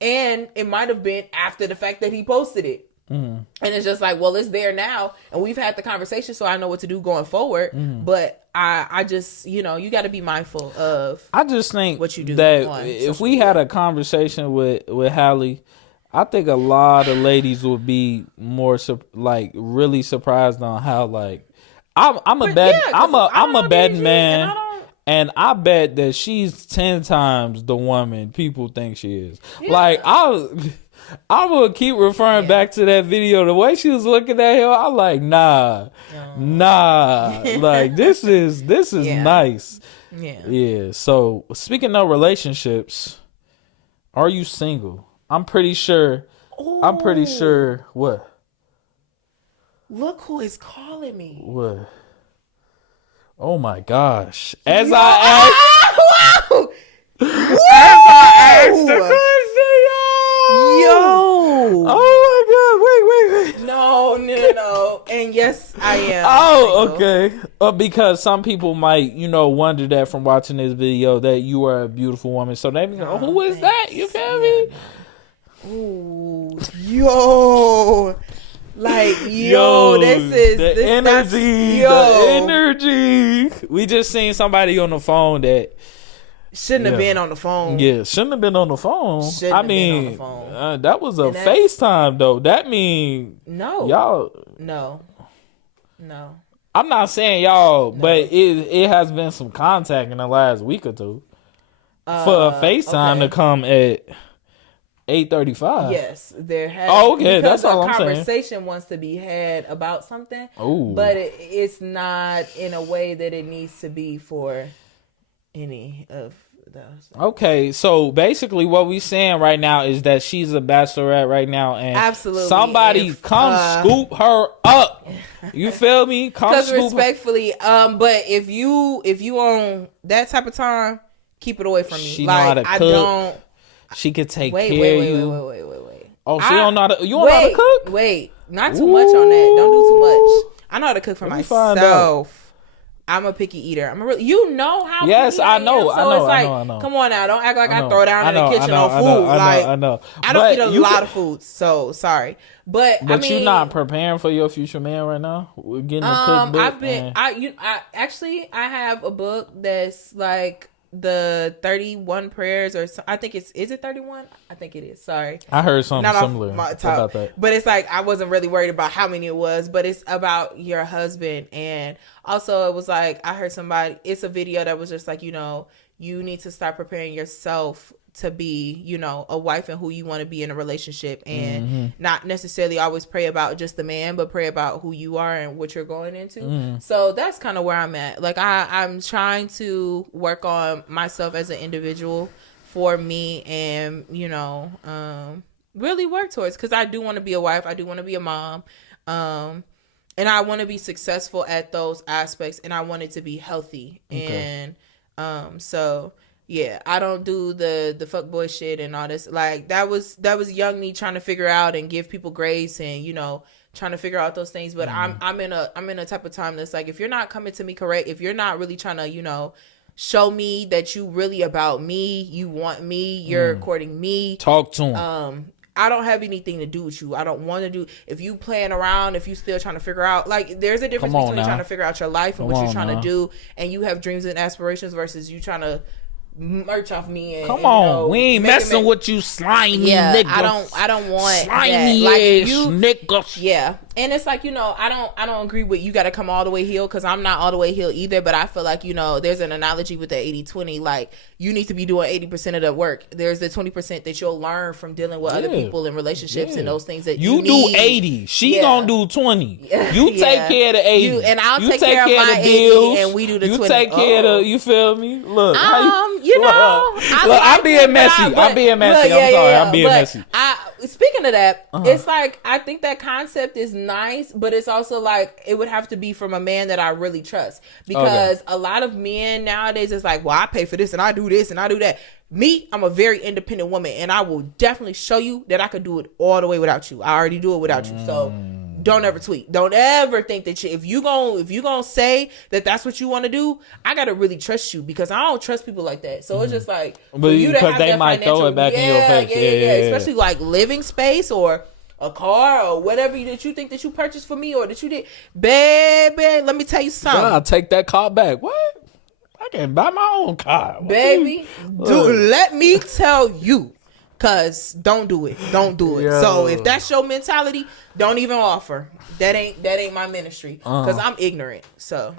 and it might have been after the fact that he posted it. And it's just like, well, it's there now, and we've had the conversation, so I know what to do going forward. But I just, you got to be mindful of. I just think what you do that if we had a conversation with Halley, I think a lot of ladies would be more really surprised on how I'm a bad man. And I bet that she's 10 times the woman people think she is. Like, I will keep referring back to that video. The way she was looking at him, I'm like, nah. Like, this is nice. Yeah. So, speaking of relationships, are you single? I'm pretty sure. What? Look who is calling me. What? Oh my gosh. As I asked the question, yo. Oh my God. Wait. No. And yes, I am. Oh, single. Okay. Because some people might, wonder that from watching this video that you are a beautiful woman. So they be like, who is that? You feel me? Ooh. Yo. Like, this is the energy. The energy. We just seen somebody on the phone that shouldn't have been on the phone. Yeah, shouldn't have been on the phone. That was a FaceTime though. That mean y'all. No. I'm not saying y'all, but it has been some contact in the last week or two for a FaceTime to come at 8:35. Yes, there has. Oh, okay, that's all I'm saying. Conversation wants to be had about something, but it's not in a way that it needs to be for any of those. Okay, so basically, what we saying right now is that she's a bachelorette right now, and absolutely, somebody come scoop her up. You feel me? Because respectfully, but if you on that type of time, keep it away from me. She like, know how to I cook. don't. She could take Wait, care wait, of wait, you. wait. Oh, she don't know how to. You don't know how to cook? Wait, not too much on that. Don't do too much. I know how to cook for myself. I'm a picky eater. You know how. Yes, I know. I know. Come on now, don't act like I throw down in the kitchen on food. I know. I don't eat a lot of food, so sorry. But I mean, you're not preparing for your future man right now. We're getting a cookbook. I have a book that's like the 31 prayers or so, I think is it 31? I think it is. Sorry. I heard something similar about that. But it's like I wasn't really worried about how many it was, but it's about your husband. And also it was like I heard it's a video that was just like, you need to start preparing yourself to be, a wife and who you want to be in a relationship, and not necessarily always pray about just the man, but pray about who you are and what you're going into. So that's kind of where I'm at. Like I'm trying to work on myself as an individual for me, and really work towards, because I do want to be a wife, I do want to be a mom, and I want to be successful at those aspects, and I want it to be healthy. Okay. And so yeah, I don't do the fuckboy shit and all this. Like that was young me trying to figure out and give people grace and trying to figure out those things. But I'm in a type of time that's like, if you're not coming to me correct, if you're not really trying to show me that you really about me, you want me, you're courting me, talk to him. I don't have anything to do with you. I don't want to do. If you playing around, if you still trying to figure out, like, there's a difference between trying to figure out your life and what you're trying to do, and you have dreams and aspirations, versus you trying to merch off me. And, we ain't messing with you, slimy niggas. I don't want slimy that. Like, niggas. Yeah, and it's like I don't agree with you got to come all the way healed, because I'm not all the way healed either. But I feel like there's an analogy with the 80-20. Like, you need to be doing 80% of the work. There's the 20% that you'll learn from dealing with other people in relationships and those things that you do 80. She gonna do 20. You take care of the 80, and I'll take care of my 80, and we do the 20. You take care of the. You feel me? Look, I'm being messy. I'm being messy. I'm sorry. I'm being messy. Speaking of that, it's like, I think that concept is nice, but it's also like, it would have to be from a man that I really trust, because a lot of men nowadays is like, well, I pay for this and I do this and I do that. Me, I'm a very independent woman, and I will definitely show you that I could do it all the way without you. I already do it without you. So don't ever tweet. Don't ever think that if you gonna say that that's what you want to do, I gotta really trust you, because I don't trust people like that. So it's just like, but because they might throw it back in your face. Yeah. Especially like living space or a car or whatever that you think that you purchased for me or that you did. Baby, let me tell you something. I'll take that car back. What? I can buy my own car. Baby, let me tell you. Cause don't do it. Yeah. So if that's your mentality, don't even offer. That ain't my ministry. Cause I'm ignorant. So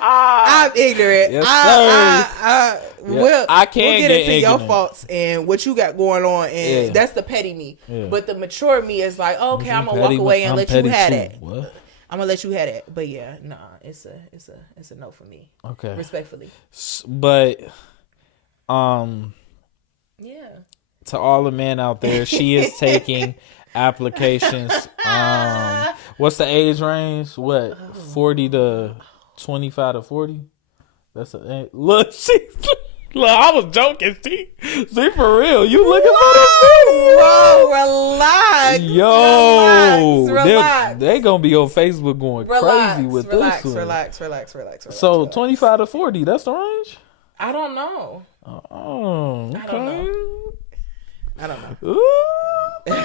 I'm ignorant. Yes, I can't we'll get into ignorant. Your faults and what you got going on, and that's the petty me. Yeah. But the mature me is like, okay, I'm gonna walk away and let you have it. What? I'm gonna let you have it. But yeah, nah, it's a no for me. Okay, respectfully. But yeah. To all the men out there, she is taking applications. What's the age range? What, 40 to 25 to 40? That's a look. Look, I was joking. See for real. You looking for the video? Bro, relax. Yo, relax. They gonna be on Facebook going crazy with this one. Relax. So 25 to 40. That's the range. I don't know. Oh, okay. I don't know. Ooh, 40.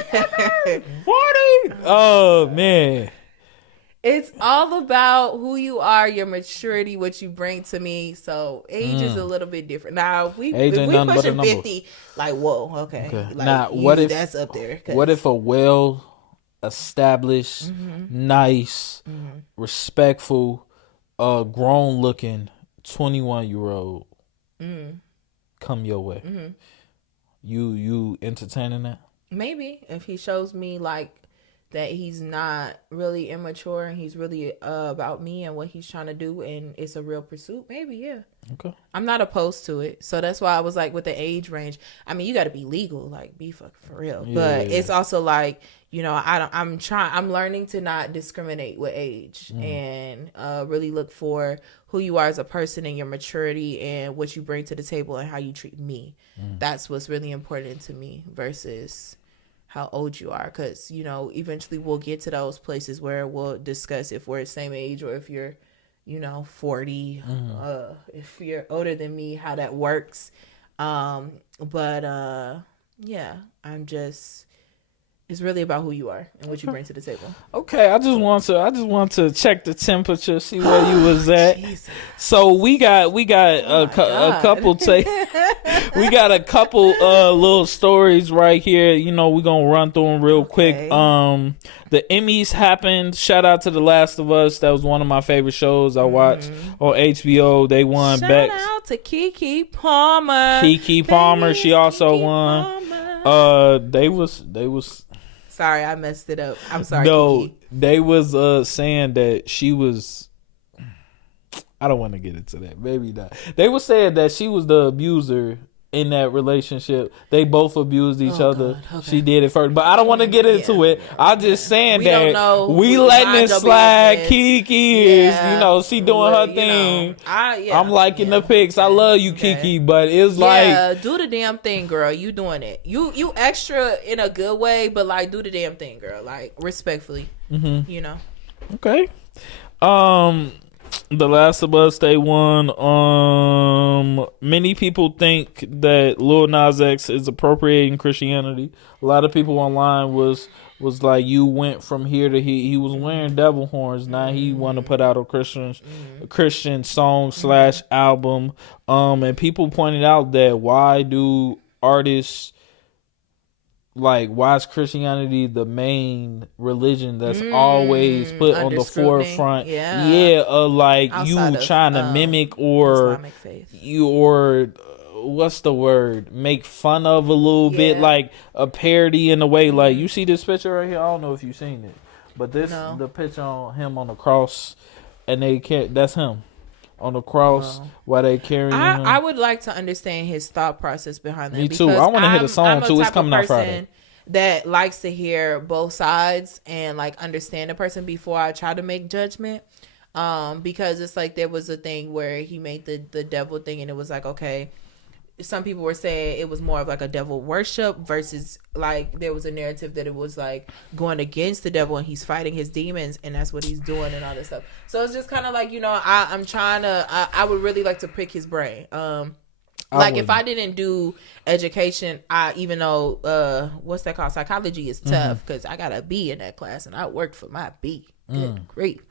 Oh man. It's all about who you are, your maturity, what you bring to me. So age is a little bit different. Now, if we pushing 50, like, whoa, okay. Like, now, what if that's up there? What if a well-established, nice, respectful, grown-looking 21-year-old come your way? You entertaining that? Maybe if he shows me like that he's not really immature and he's really about me and what he's trying to do, and it's a real pursuit, maybe, yeah. Okay. I'm not opposed to it. So that's why I was like, with the age range, I mean, you got to be legal, like be fucking for real. Yeah. But it's also like, you know, I'm learning to not discriminate with age and really look for who you are as a person and your maturity and what you bring to the table and how you treat me. That's what's really important to me versus how old you are. Because, you know, eventually we'll get to those places where we'll discuss if we're the same age or if you're, you know, 40, if you're older than me, how that works. But yeah, it's really about who you are and what you bring to the table. Okay, I just want to check the temperature, see where you was at. Jesus. So we got a couple we got a couple little stories right here. You know, we're gonna run through them real quick. The Emmys happened. Shout out to The Last of Us. That was one of my favorite shows I watched on HBO. They won Shout out to Keke Palmer. Keke Palmer, she also won. They was Sorry, I messed it up. I'm sorry. No, Kiki. they was saying that she was. I don't want to get into that. Maybe not. They were saying that she was the abuser in that relationship. They both abused each other. God, okay. She did it first, but I don't want to get into it. I'm just saying that we letting it slide. Kiki is, you know, she doing her thing. I'm liking the pics. I love you, Kiki, but it's like, do the damn thing, girl. You doing it. You extra in a good way, but like, do the damn thing, girl. Like, respectfully, you know. Okay. The Last of Us, they won. Many people think that Lil Nas X is appropriating Christianity. A lot of people online was like, you went from here to here. He was wearing devil horns. Now he want to put out a Christian song / album. And people pointed out that why do artists, like, why is Christianity the main religion that's always put on the forefront? Like, outside you trying to mimic or Islamic faith. What's the word? Make fun of a little bit, like a parody in a way. Like, you see this picture right here? I don't know if you've seen it, but the picture on him on the cross, and that's him on the cross while they carrying him. I would like to understand his thought process behind that. Me too. I want to hear the song too. It's coming out Friday. That likes to hear both sides and like understand the person before I try to make judgment. Because it's like there was a thing where he made the devil thing, and it was like, okay, some people were saying it was more of like a devil worship versus like there was a narrative that it was like going against the devil and he's fighting his demons and that's what he's doing and all this stuff. So it's just kind of like, you know, I'm trying to, I would really like to pick his brain. If I didn't do education, even though, what's that called? Psychology is tough because I got a B in that class and I worked for my B. Good grief.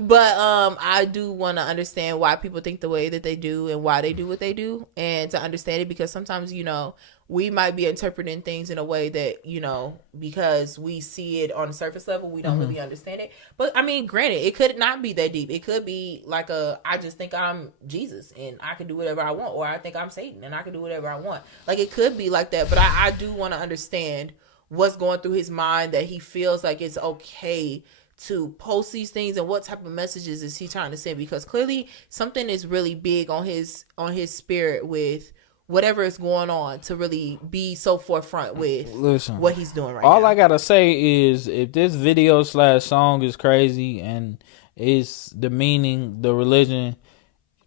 But I do want to understand why people think the way that they do and why they do what they do, and to understand it, because sometimes, you know, we might be interpreting things in a way that, you know, because we see it on the surface level, we don't really understand it. But I mean, granted, it could not be that deep. It could be like I just think I'm Jesus and I can do whatever I want, or I think I'm Satan and I can do whatever I want. Like, it could be like that, but I do want to understand what's going through his mind that he feels like it's okay to post these things, and what type of messages is he trying to send, because clearly something is really big on his spirit with whatever is going on to really be so forefront with what he's doing right now. All I gotta say is, if this video / song is crazy and is demeaning the religion,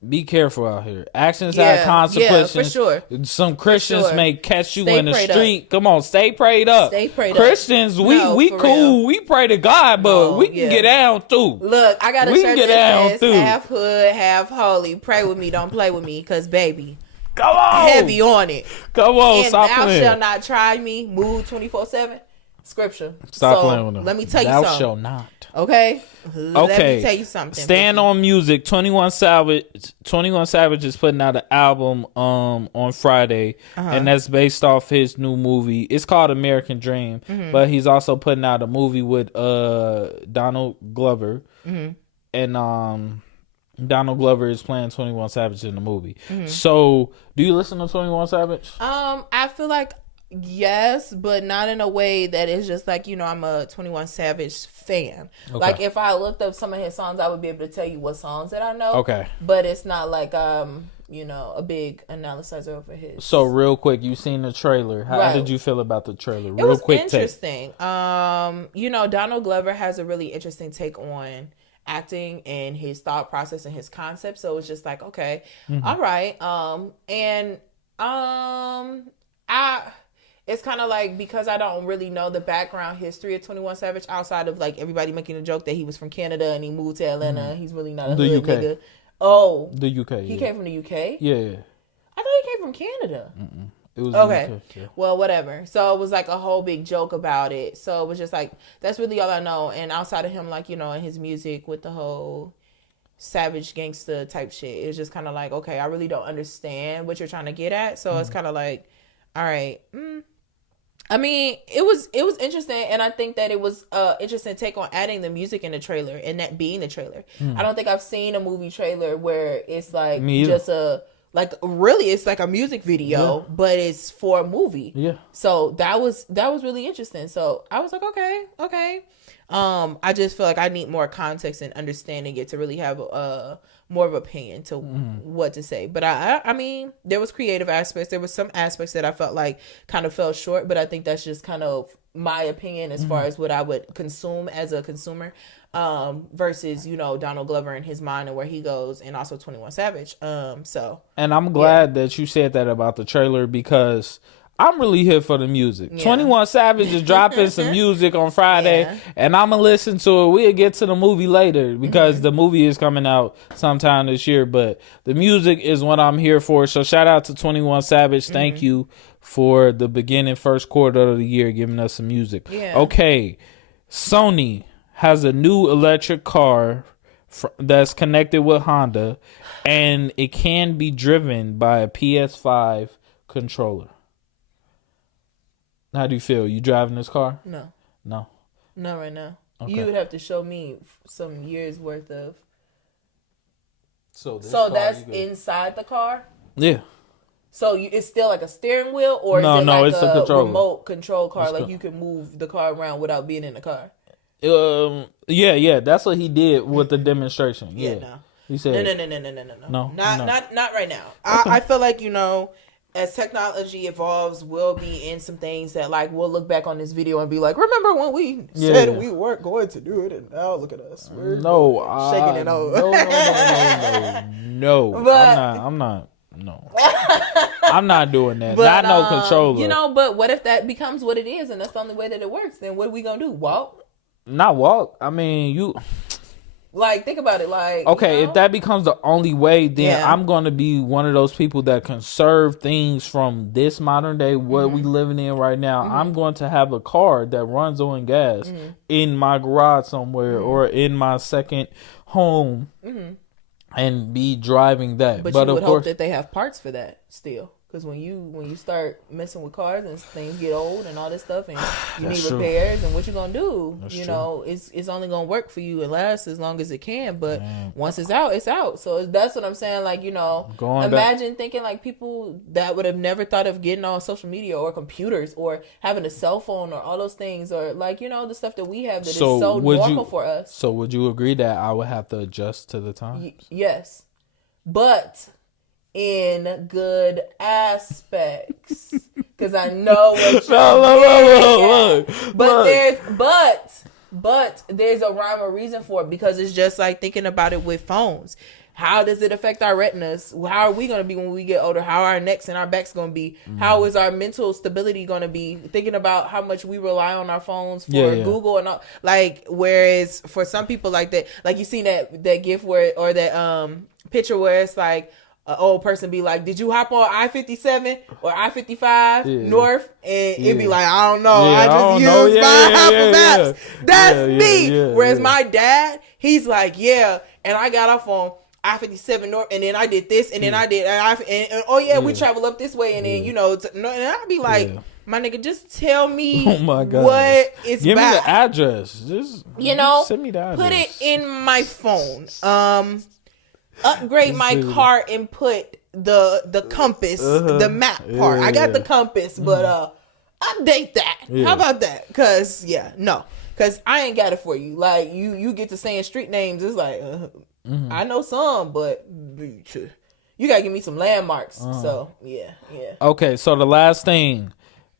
be careful out here. Actions have consequences. Yeah, for sure. Some Christians may catch you in the street. Come on, stay prayed up. Stay prayed Christians, up. we cool. Real. We pray to God, but we can get down too. Look, I got a shirt that says half hood, half holy. Pray with me, don't play with me, because baby, come on, heavy on it. Come on, and stop thou playing. shall not try me. Mood 24/7. Scripture. Stop playing with them. Let me tell you something. Thou shall not. Okay. Let me tell you something. Stand on Music. 21 Savage is putting out an album on Friday, and that's based off his new movie. It's called American Dream, but he's also putting out a movie with Donald Glover, and Donald Glover is playing 21 Savage in the movie. So, do you listen to 21 Savage? I feel like Yes, but not in a way that is just like, I'm a 21 Savage fan. Okay. Like if I looked up some of his songs, I would be able to tell you what songs that I know. Okay. But it's not like a big analyzer over his. So real quick, you seen the trailer. How did you feel about the trailer? It was interesting. Donald Glover has a really interesting take on acting and his thought process and his concept. So it's just like, okay, all right. It's kind of like, because I don't really know the background history of 21 Savage outside of like everybody making a joke that he was from Canada and he moved to Atlanta. He's really not a hood nigga. Oh, the UK. He came from the UK. Yeah. I thought he came from Canada. It was okay. UK, yeah. Well, whatever. So it was like a whole big joke about it. So it was just like, that's really all I know. And outside of him, like, in his music with the whole savage gangster type shit, it's just kind of like, okay, I really don't understand what you're trying to get at. So it's kind of like, all right. I mean, it was interesting, and I think that it was interesting take on adding the music in the trailer and that being the trailer. I don't think I've seen a movie trailer where it's like just it's like a music video, but it's for a movie. Yeah. So that was really interesting. So I was like, okay. I just feel like I need more context and understanding it to really have more of an opinion to what to say. But I mean, there was creative aspects. There was some aspects that I felt like kind of fell short, but I think that's just kind of my opinion as far as what I would consume as a consumer, versus, Donald Glover and his mind and where he goes, and also 21 Savage. And I'm glad that you said that about the trailer, because I'm really here for the music. Yeah. 21 Savage is dropping some music on Friday, and I'm going to listen to it. We'll get to the movie later, because the movie is coming out sometime this year, but the music is what I'm here for. So shout out to 21 Savage. Thank you for the beginning first quarter of the year giving us some music. Yeah. Okay, Sony has a new electric car that's connected with Honda, and it can be driven by a PS5 controller. How do you feel? You driving this car? No. Not right now. Okay. You would have to show me some years worth of. So that's inside the car? Yeah. So it's still like a steering wheel, or is it like it's a remote control car? Like you can move the car around without being in the car? Yeah. That's what he did with the demonstration. Yeah. No. He said no. Not right now. Okay. I feel like, as technology evolves, we'll be in some things that, like, we'll look back on this video and be like, remember when we said we weren't going to do it, and now look at us. We're shaking it over. No. But, I'm not. No. I'm not doing that. But, not no controller. But what if that becomes what it is, and that's the only way that it works? Then what are we going to do? Walk? Not walk. I mean, you... Like, think about it. Like, okay, if that becomes the only way, then I'm going to be one of those people that conserve things from this modern day, what we living in right now. I'm going to have a car that runs on gas in my garage somewhere or in my second home and be driving that. But you would hope that they have parts for that still. Because when you start messing with cars and things get old and all this stuff, and you need repairs, and what you gonna do? It's only gonna work for you and last as long as it can. But once it's out, it's out. So that's what I'm saying. Like, imagine thinking like people that would have never thought of getting on social media or computers or having a cell phone or all those things, or like, the stuff that we have that is so normal for us. So would you agree that I would have to adjust to the times? Yes, but in good aspects, because I know what but there's a rhyme or reason for it, because it's just like thinking about it with phones. How does it affect our retinas? How are we going to be when we get older? How are our necks and our backs going to be? How is our mental stability going to be? Thinking about how much we rely on our phones for Google and all. Like, whereas for some people like that, like you seen that gif where, or that picture where it's like, an old person be like, did you hop on I-57 or I-55 north? And it'd be like, I don't know. I just used my Apple Maps. That's me. Whereas my dad, he's like, and I got off on I-57 north, and then I did this, and then I did, we travel up this way, and then, and I'd be like, my nigga, just tell me what it's Give me the address. Just send me the address. Put it in my phone. Upgrade my car and put the compass, the map part. I got the compass, but Update that. Yeah. How about that? Because I ain't got it for you. Like you get to saying street names. It's like I know some, but you gotta give me some landmarks. So yeah. Okay, so the last thing,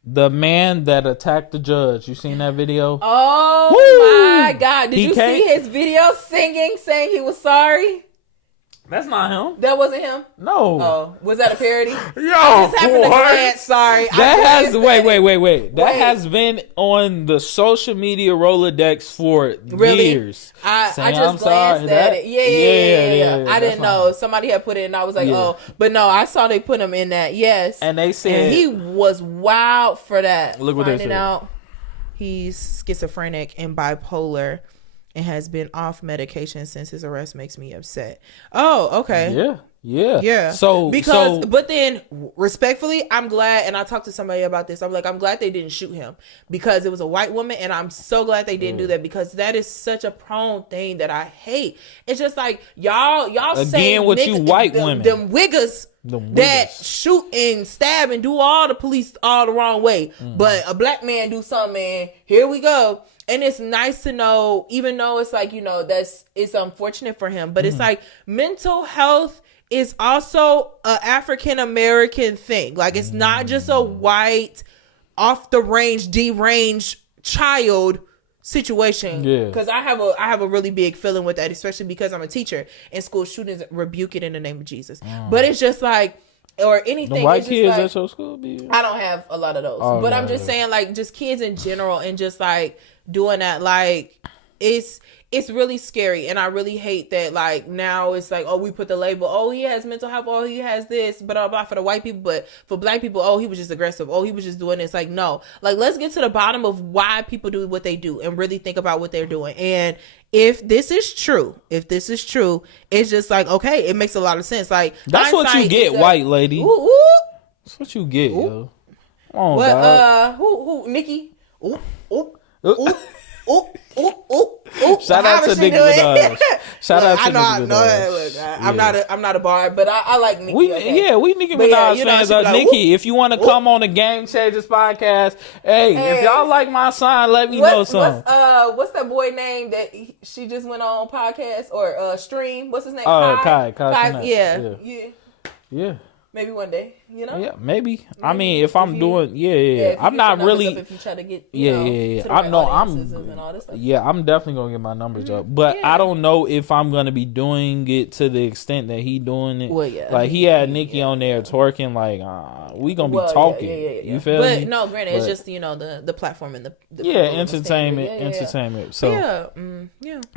the man that attacked the judge. You seen that video? Oh my God! Did you see his video saying he was sorry? That's not him. That wasn't him? No. Oh, was that a parody? Yo, I just happened to glance. Sorry. That has wait. That has been on the social media Rolodex for years. I just glanced at it. Yeah. I didn't know. Somebody had put it and I was like, oh. But no, I saw they put him in that. Yes. And they said. And he was wild for that. Look what they said. Out he's schizophrenic and bipolar and has been off medication since his arrest makes me upset. Oh, okay. Yeah. But then respectfully, I'm glad, and I talked to somebody about this. I'm like, I'm glad they didn't shoot him because it was a white woman, and I'm so glad they didn't do that because that is such a prone thing that I hate. It's just like y'all again say with you white women, them wiggers that shoot and stab and do all the police all the wrong way, but a black man do something, and here we go. And it's nice to know, even though it's like, it's unfortunate for him, but it's like mental health is also a African American thing. Like it's not just a white, off the range, deranged child situation. Yeah. Because I have a really big feeling with that, especially because I'm a teacher and school shootings rebuke it in the name of Jesus. But it's just like, or anything. The white kids at your school be? I don't have a lot of those. But I'm just saying, like, just kids in general and just like doing that, like it's really scary. And I really hate that, like, now it's like, oh, we put the label, oh, he has mental health, oh, he has this, but for the white people, but for black people, oh, he was just aggressive, oh, he was just doing this. Like, no, like, let's get to the bottom of why people do what they do and really think about what they're doing. And if this is true, it's just like, okay, it makes a lot of sense. Like, that's what you get, white lady. That's what you get, yo. Come on, dog. Who, Nikki? Shout out to Nicki Minaj. Shout out to Nicki Minaj. I'm not a bard, but I like Nicki. We Nicki Minaj fans. Nikki, if you want to come on the Game Changers podcast, hey, if y'all like my sign, let me know something. What's that boy name that she just went on podcast or stream? What's his name? Kai. Yeah. Maybe one day, Yeah, maybe. I mean, if I'm doing, I'm not really. If you try to get, I'm definitely gonna get my numbers up, but I don't know if I'm gonna be doing it to the extent that he doing it. Well, yeah. Like he had Nikki on there twerking, like we gonna be talking. You feel me? But no, granted, it's just the platform and the entertainment. So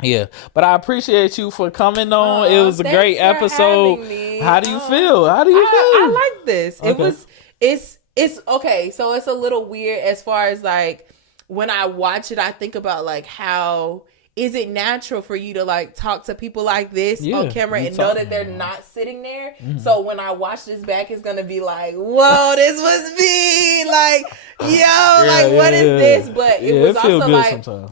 yeah. But I appreciate you for coming on. It was a great episode. How do you feel? I like this. Okay. It's okay. So it's a little weird as far as like when I watch it, I think about like how is it natural for you to like talk to people like this on camera and know that they're not sitting there? Mm-hmm. So when I watch this back, it's gonna be like, whoa, this was me. Like, what is this? But it was also like sometimes.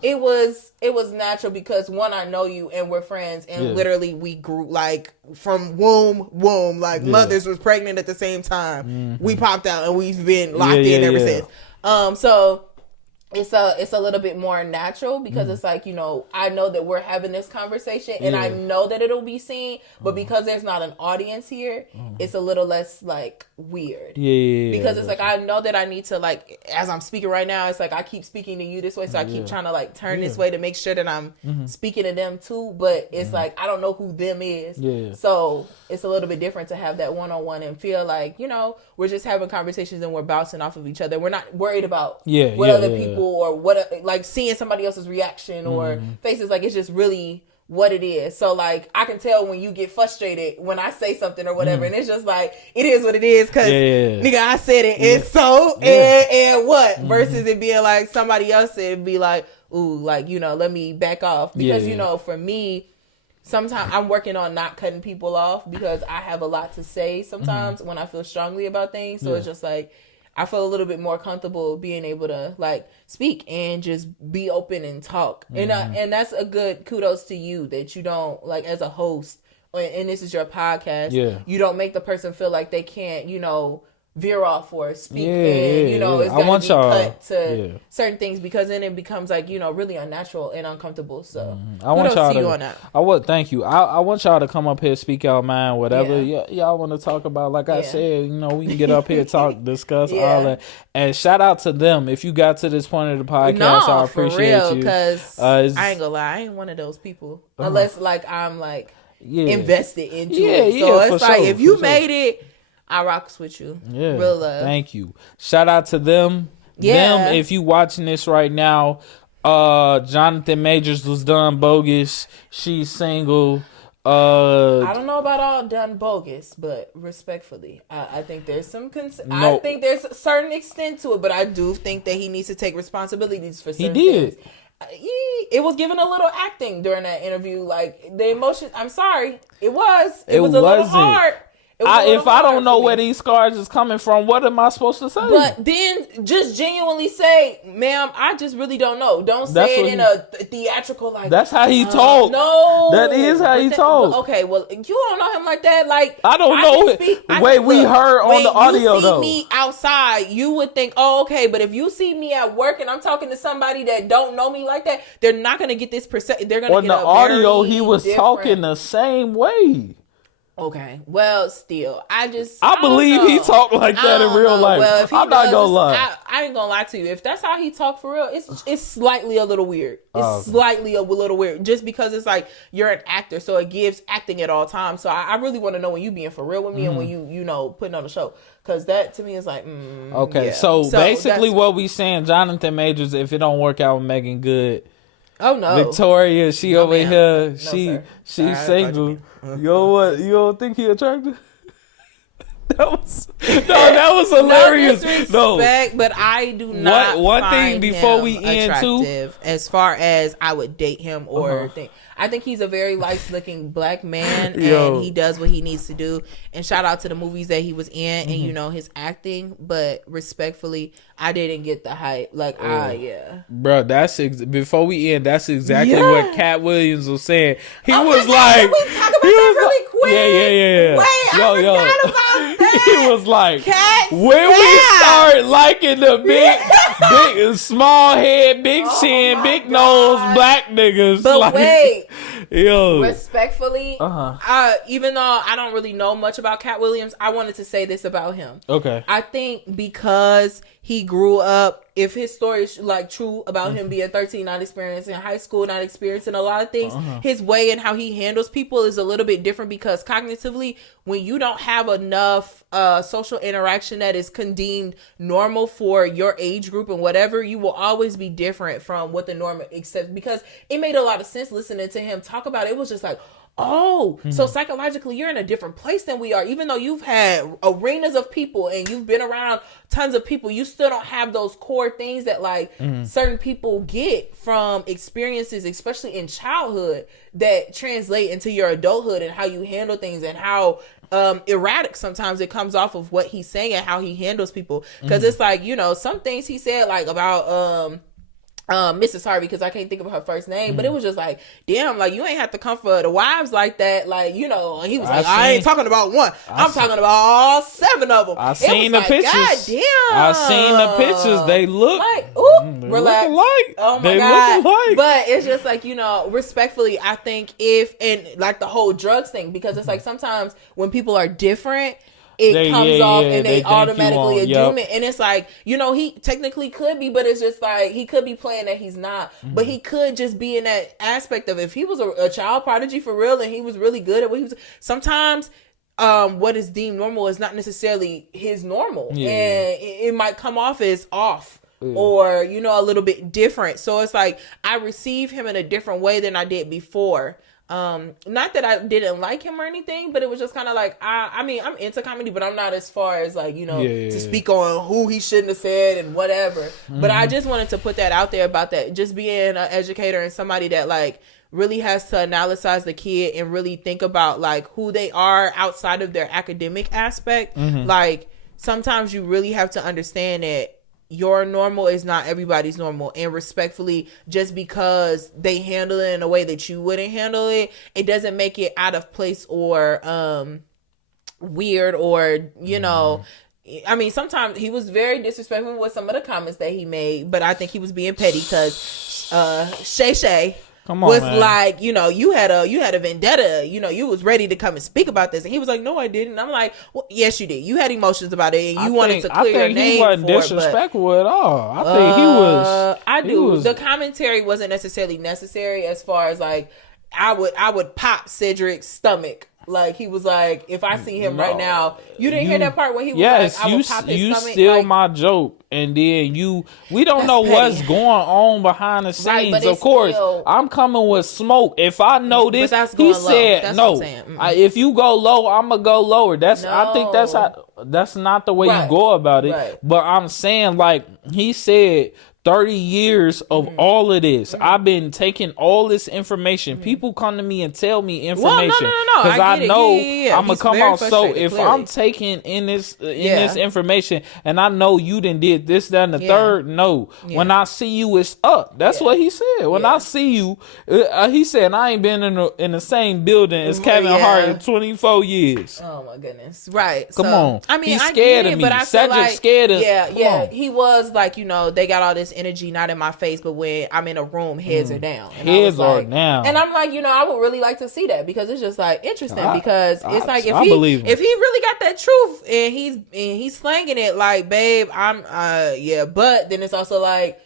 It was natural because one, I know you and we're friends, and literally we grew like from womb, like mothers was pregnant at the same time. Mm-hmm. We popped out and we've been locked in ever since. So it's a little bit more natural because it's like, I know that we're having this conversation and I know that it'll be seen, but because there's not an audience here, it's a little less like weird. Because it's like, I know that I need to like, as I'm speaking right now, it's like, I keep speaking to you this way. So I keep trying to like turn this way to make sure that I'm speaking to them too. But it's like, I don't know who them is. So it's a little bit different to have that one-on-one and feel like, we're just having conversations and we're bouncing off of each other. We're not worried about what other people or what, like seeing somebody else's reaction or faces. Like, it's just really what it is. So like, I can tell when you get frustrated when I say something or whatever, and it's just like, it is what it is, because nigga, I said it, and so and what versus it being like somebody else said, it'd be like, ooh, like, let me back off, because for me, sometimes I'm working on not cutting people off because I have a lot to say sometimes when I feel strongly about things. So it's just like, I feel a little bit more comfortable being able to like speak and just be open and talk. And that's a good kudos to you that you don't, like, as a host, and this is your podcast, you don't make the person feel like they can't, veer off or speak, Yeah, and you know, yeah. it's I gotta want be y'all- cut to yeah. certain things, because then it becomes like, you know, really unnatural and uncomfortable. So I want kudos y'all to you to. on that. I would thank you. I want y'all to come up here, speak your mind, whatever Yeah. y'all want to talk about. Like I Yeah. said, you know, we can get up here, talk, discuss Yeah. all that. And shout out to them if you got to this point of the podcast. I No, appreciate for real, you. because It's- I ain't gonna lie, I ain't one of those people unless like I'm like Yeah. invested into Yeah, it. So yeah, it's for like sure, if you for made it, I rocks with you. Yeah. Real love. Thank you. Shout out to them. Yeah. Them, if you watching this right now, Jonathan Majors was done bogus. She's single. I don't know about all done bogus, but respectfully, I think there's some. I think there's a certain extent to it, but I do think that he needs to take responsibilities for certain did. things. It was given a little acting during that interview, like the emotion. I'm sorry, it was a little wasn't. hard. It was a little If I hard don't know for me. where these scars is coming from, what am I supposed to say? But then just genuinely say, ma'am, I just really don't know. Don't say That's it what in a theatrical, like. That's how he talk. No. That is how he talk. Okay, well, you don't know him like that. Like, I don't know it. We heard on the audio, though. When you see me outside, you would think, oh, okay. But if you see me at work and I'm talking to somebody that don't know me like that, they're not going to get this perception. They're going to on get the a audio, very he was different- talking the same way. Okay, well, still, I believe don't he know. talked like that in I don't real know. life. Well, if he I'm not does, gonna lie. I ain't gonna lie to you. If that's how he talk for real, it's slightly a little weird. It's slightly a little weird, just because it's like you're an actor, so it gives acting at all times. So I really want to know when you being for real with me and when you know putting on a show, because that to me is like okay. yeah. So basically, that's- what we saying, Jonathan Majors, if it don't work out with Megan Good. Oh no, Victoria, she over ma'am. here. No, She's sir. single. Yo, what? You don't think he attractive? That was hilarious. No disrespect, but I do not. One thing find before him we end too, attractive as far as I would date him or think. I think he's a very nice-looking black man, and he does what he needs to do. And shout out to the movies that he was in, and you know his acting. But respectfully, I didn't get the hype. Like, bro. Before we end. That's exactly what Cat Williams was saying. He was like, can we talk about that really quick? Yeah. Wait, I forgot about that. He was like, Cat when we Snap. start liking the big, small head, big chin, big nose, black niggas. But like, wait. Yo. Respectfully, even though I don't really know much about Cat Williams, I wanted to say this about him. Okay. I think because he grew up, if his story is like true about him being 13, not experiencing high school, not experiencing a lot of things, his way and how he handles people is a little bit different, because cognitively, when you don't have enough social interaction that is deemed normal for your age group and whatever, you will always be different from what the norm accepts. Because it made a lot of sense listening to him talk about it. It was just like, so psychologically you're in a different place than we are. Even though you've had arenas of people and you've been around tons of people, you still don't have those core things that like certain people get from experiences, especially in childhood, that translate into your adulthood and how you handle things, and how erratic sometimes it comes off of what he's saying and how he handles people. Because it's like, you know, some things he said like about Mrs. Harvey, because I can't think of her first name, but it was just like, damn, like you ain't have to come for the wives like that, like, you know. And he was like, I ain't talking about one, I'm talking about all 7 of them. I seen the pictures. God damn, I seen the pictures. They look like, ooh, they relax. look alike. Oh my they god, look alike. But it's just like, you know, respectfully, I think and like the whole drugs thing, because it's like sometimes when people are different, it comes off and they automatically assume it. And it's like, you know, he technically could be, but it's just like, he could be playing that he's not. But he could just be in that aspect of, if he was a child prodigy for real and he was really good at what he was, sometimes what is deemed normal is not necessarily his normal. And it might come off as off. Or, you know, a little bit different. So it's like, I receive him in a different way than I did before. Not that I didn't like him or anything, but it was just kind of like, I mean, I'm into comedy, but I'm not as far as like, you know, to speak on who he shouldn't have said and whatever. But I just wanted to put that out there about that, just being an educator and somebody that like really has to analyze the kid and really think about like who they are outside of their academic aspect. Like sometimes you really have to understand that your normal is not everybody's normal, and respectfully, just because they handle it in a way that you wouldn't handle it, it doesn't make it out of place or weird or, you know, I mean, sometimes he was very disrespectful with some of the comments that he made, but I think he was being petty because Shay was man. like, you know, you had a vendetta, you know, you was ready to come and speak about this, and he was like, no, I didn't. I'm like, well, yes, you did. You had emotions about it, and you wanted to clear your name. I think he wasn't disrespectful at all. I think he was. I do. The commentary wasn't necessarily necessary as far as like, I would pop Cedric's stomach. Like, he was like, if I see him right now, you didn't hear that part when he was like, I would pop his stomach. You steal like, my joke, and then we don't know petty. What's going on behind the scenes. Right, of course, I'm coming with smoke. If I know this, he said no. If you go low, I'm gonna go lower. I think that's not the way you go about it. Right. But I'm saying, like he said, 30 years of all of this. I've been taking all this information. People come to me and tell me information. No. Because I know I'm going to come out. So if I'm taking in this information and I know you done did this, that, and the third, no. Yeah. When I see you, it's up. That's what he said. When I see you, he said, I ain't been in the same building as Kevin Hart in 24 years. Oh, my goodness. Right. Come on. I mean, he's scared of me. But I Cedric like, scared of Yeah. He was like, you know, they got all this energy not in my face, but when I'm in a room, heads are down. And heads are down. And I'm like, you know, I would really like to see that, because it's just like interesting, because it's like if he really got that truth and he's slanging it, like, babe, I'm but then it's also like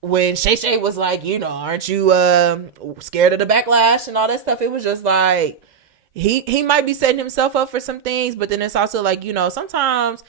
when Shay was like, you know, aren't you scared of the backlash and all that stuff, it was just like he might be setting himself up for some things, but then it's also like, you know, sometimes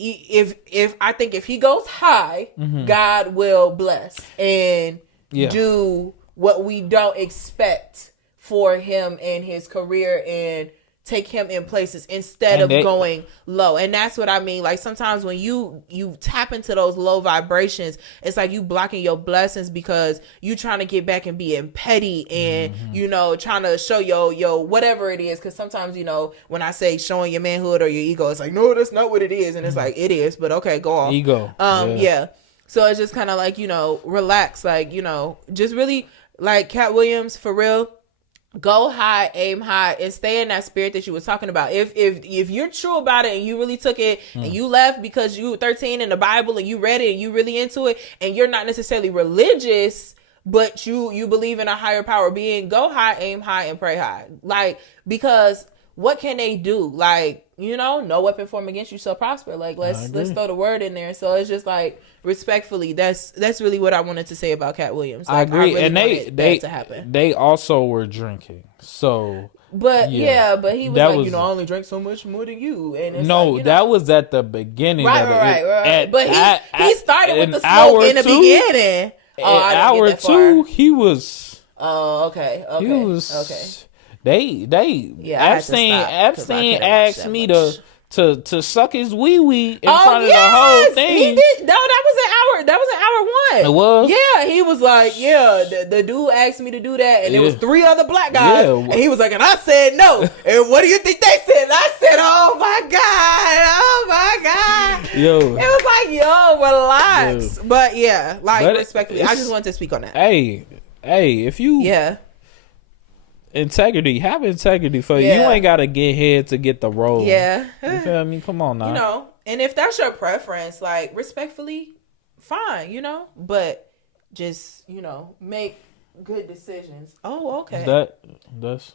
if I think if he goes high, God will bless and do what we don't expect for him and his career and take him in places instead of going low. And that's what I mean. Like, sometimes when you tap into those low vibrations, it's like you blocking your blessings because you trying to get back and being petty and, you know, trying to show your whatever it is. Because sometimes, you know, when I say showing your manhood or your ego, it's like, no, that's not what it is. And it's like, it is, but okay, go off. Ego. Yeah. So it's just kind of like, you know, relax. Like, you know, just really like Cat Williams, for real. Go high, aim high, and stay in that spirit that you was talking about. If you're true about it and you really took it and you left because you were 13 in the Bible and you read it and you really into it and you're not necessarily religious, but you believe in a higher power being, go high, aim high, and pray high. Like, because what can they do? Like, you know, no weapon formed against you shall prosper. Like, let's throw the word in there. So it's just like, respectfully, that's really what I wanted to say about Cat Williams. Like, I agree, really and that to happen. They also were drinking, so. But but he was like, you know, I only drank so much more than you. And it's no, like, you know, that was at the beginning. Right. But he started with the smoke in the beginning. At hour 2, he was. Oh, okay. He was okay. Epstein asked me to suck his wee in front of the whole thing. He did. No, that was an hour 1. It was? Yeah, he was like, the dude asked me to do that, and there was 3 other black guys, and he was like, and I said no. And what do you think they said? And I said, oh my God. Yo. It was like, yo, relax. Yo. But yeah, like, respectfully, I just wanted to speak on that. Hey, if you have integrity for you. You ain't gotta get head to get the role. You feel me? Come on now. You know, and if that's your preference, like, respectfully, fine, you know, but just, you know, make good decisions. Oh, okay. That's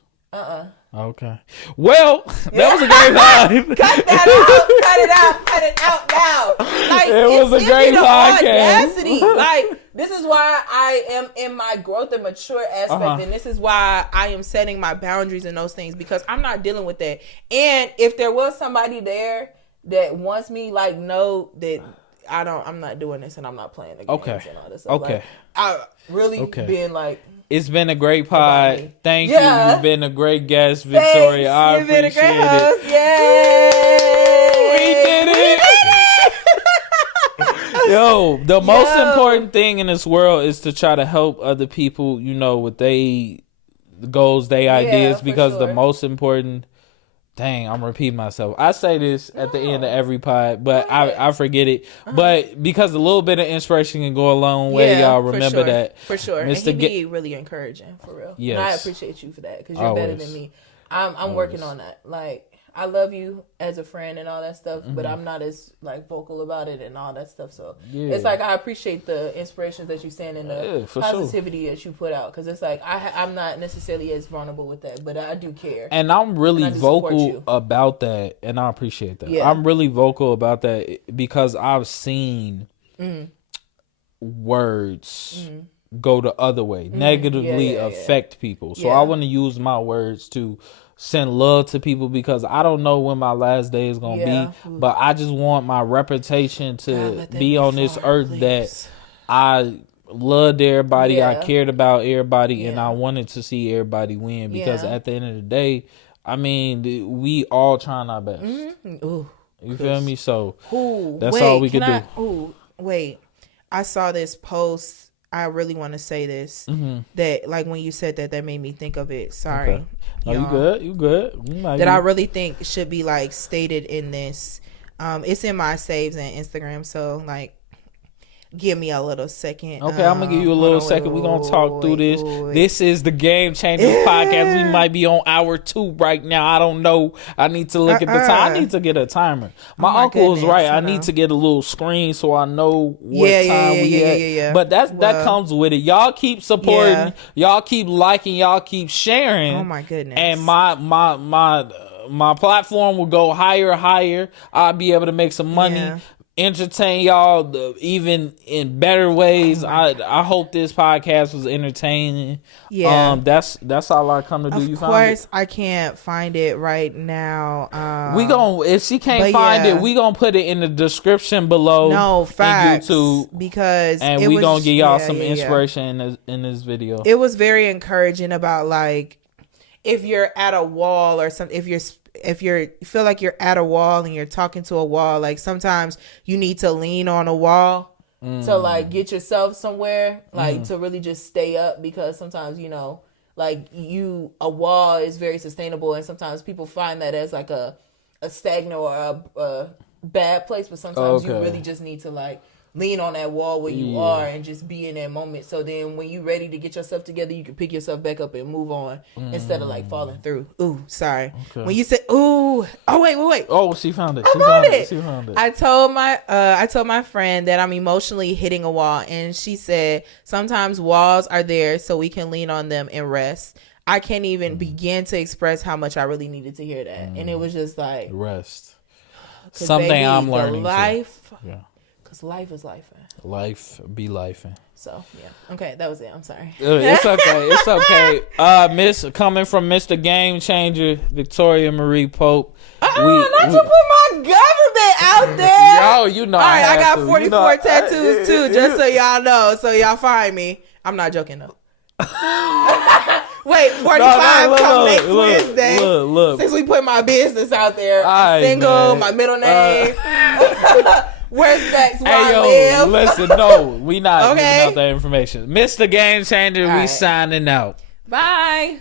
okay. Well, that was a great vibe. Cut it out now. Like, it was a great podcast. Like, this is why I am in my growth and mature aspect, and this is why I am setting my boundaries and those things, because I'm not dealing with that. And if there was somebody there that wants me, like, know that I'm not doing this and I'm not playing the games and all this stuff. Okay. Like, I really been like, it's been a great pod. Thank you. You've been a great guest, Victoria. I You've been a great appreciate host. it. Yay! We did it. Yo, the most important thing in this world is to try to help other people, you know, with their goals, their ideas, because the most important. Dang, I'm repeating myself. I say this at the end of every pod, but I forget it. But because a little bit of inspiration can go a long way, y'all remember that. For sure. Mr. And he be really encouraging, for real. Yes. And I appreciate you for that, because you're better than me. I'm working on that. Like, I love you as a friend and all that stuff, but I'm not as like vocal about it and all that stuff. So it's like I appreciate the inspirations that you send and the positivity that you put out, because it's like I'm not necessarily as vulnerable with that, but I do care. And I'm really vocal about that, and I appreciate that. Yeah. I'm really vocal about that because I've seen words go the other way, negatively affect people. So I want to use my words to send love to people, because I don't know when my last day is going to be, but I just want my reputation to be on this earth that I loved everybody, I cared about everybody, and I wanted to see everybody win, because at the end of the day, I mean, we all trying our best. Ooh, you feel me? So that's all we can do. Wait, I saw this post. I really want to say this, that like when you said that made me think of it. Sorry. Okay. No, you good. That I really think should be like stated in this. It's in my saves and Instagram. So like, give me a little second. Okay, I'm gonna give you a little second. We're gonna talk through this. This is the Game Changers podcast. We might be on hour 2 right now. I don't know. I need to look at the time. I need to get a timer. My uncle was right. I need to get a little screen so I know what time we at. Yeah. But that comes with it. Y'all keep supporting. Y'all keep liking. Y'all keep sharing. Oh my goodness. And my platform will go higher. I'll be able to make some money. Entertain y'all even in better ways. I hope this podcast was entertaining. That's all I come to do. Of course, I can't find it right now. We gon' if she can't find it, we gonna put it in the description below. No, facts, YouTube, because we gonna give y'all some inspiration in this video. It was very encouraging about like if you're at a wall or something. If you feel like you're at a wall and you're talking to a wall, like sometimes you need to lean on a wall to like get yourself somewhere, like to really just stay up, because sometimes, you know, like a wall is very sustainable, and sometimes people find that as like a stagnant or a bad place, but sometimes you really just need to like lean on that wall where you are and just be in that moment. So then when you're ready to get yourself together, you can pick yourself back up and move on instead of like falling through. Ooh, sorry. Okay. When you said, ooh, wait. Oh, she found it. She found it. I told my friend that I'm emotionally hitting a wall, and she said, sometimes walls are there so we can lean on them and rest. I can't even begin to express how much I really needed to hear that. And it was just like, rest. Something baby, I'm learning. Life is life. Life be life. So okay, that was it. I'm sorry. It's okay. Coming from Mr. Game Changer, Victoria Marie Pope. Not to put my government out there. Yo, you know. All right, I got 44 tattoos too, just so y'all know. So y'all find me. I'm not joking though. Wait, 45 come next Wednesday. Look. Since we put my business out there, I'm single. Man. My middle name. Where's that? Hey, listen, no, we not giving out that information. Mr. Game Changer, we signing out. Bye.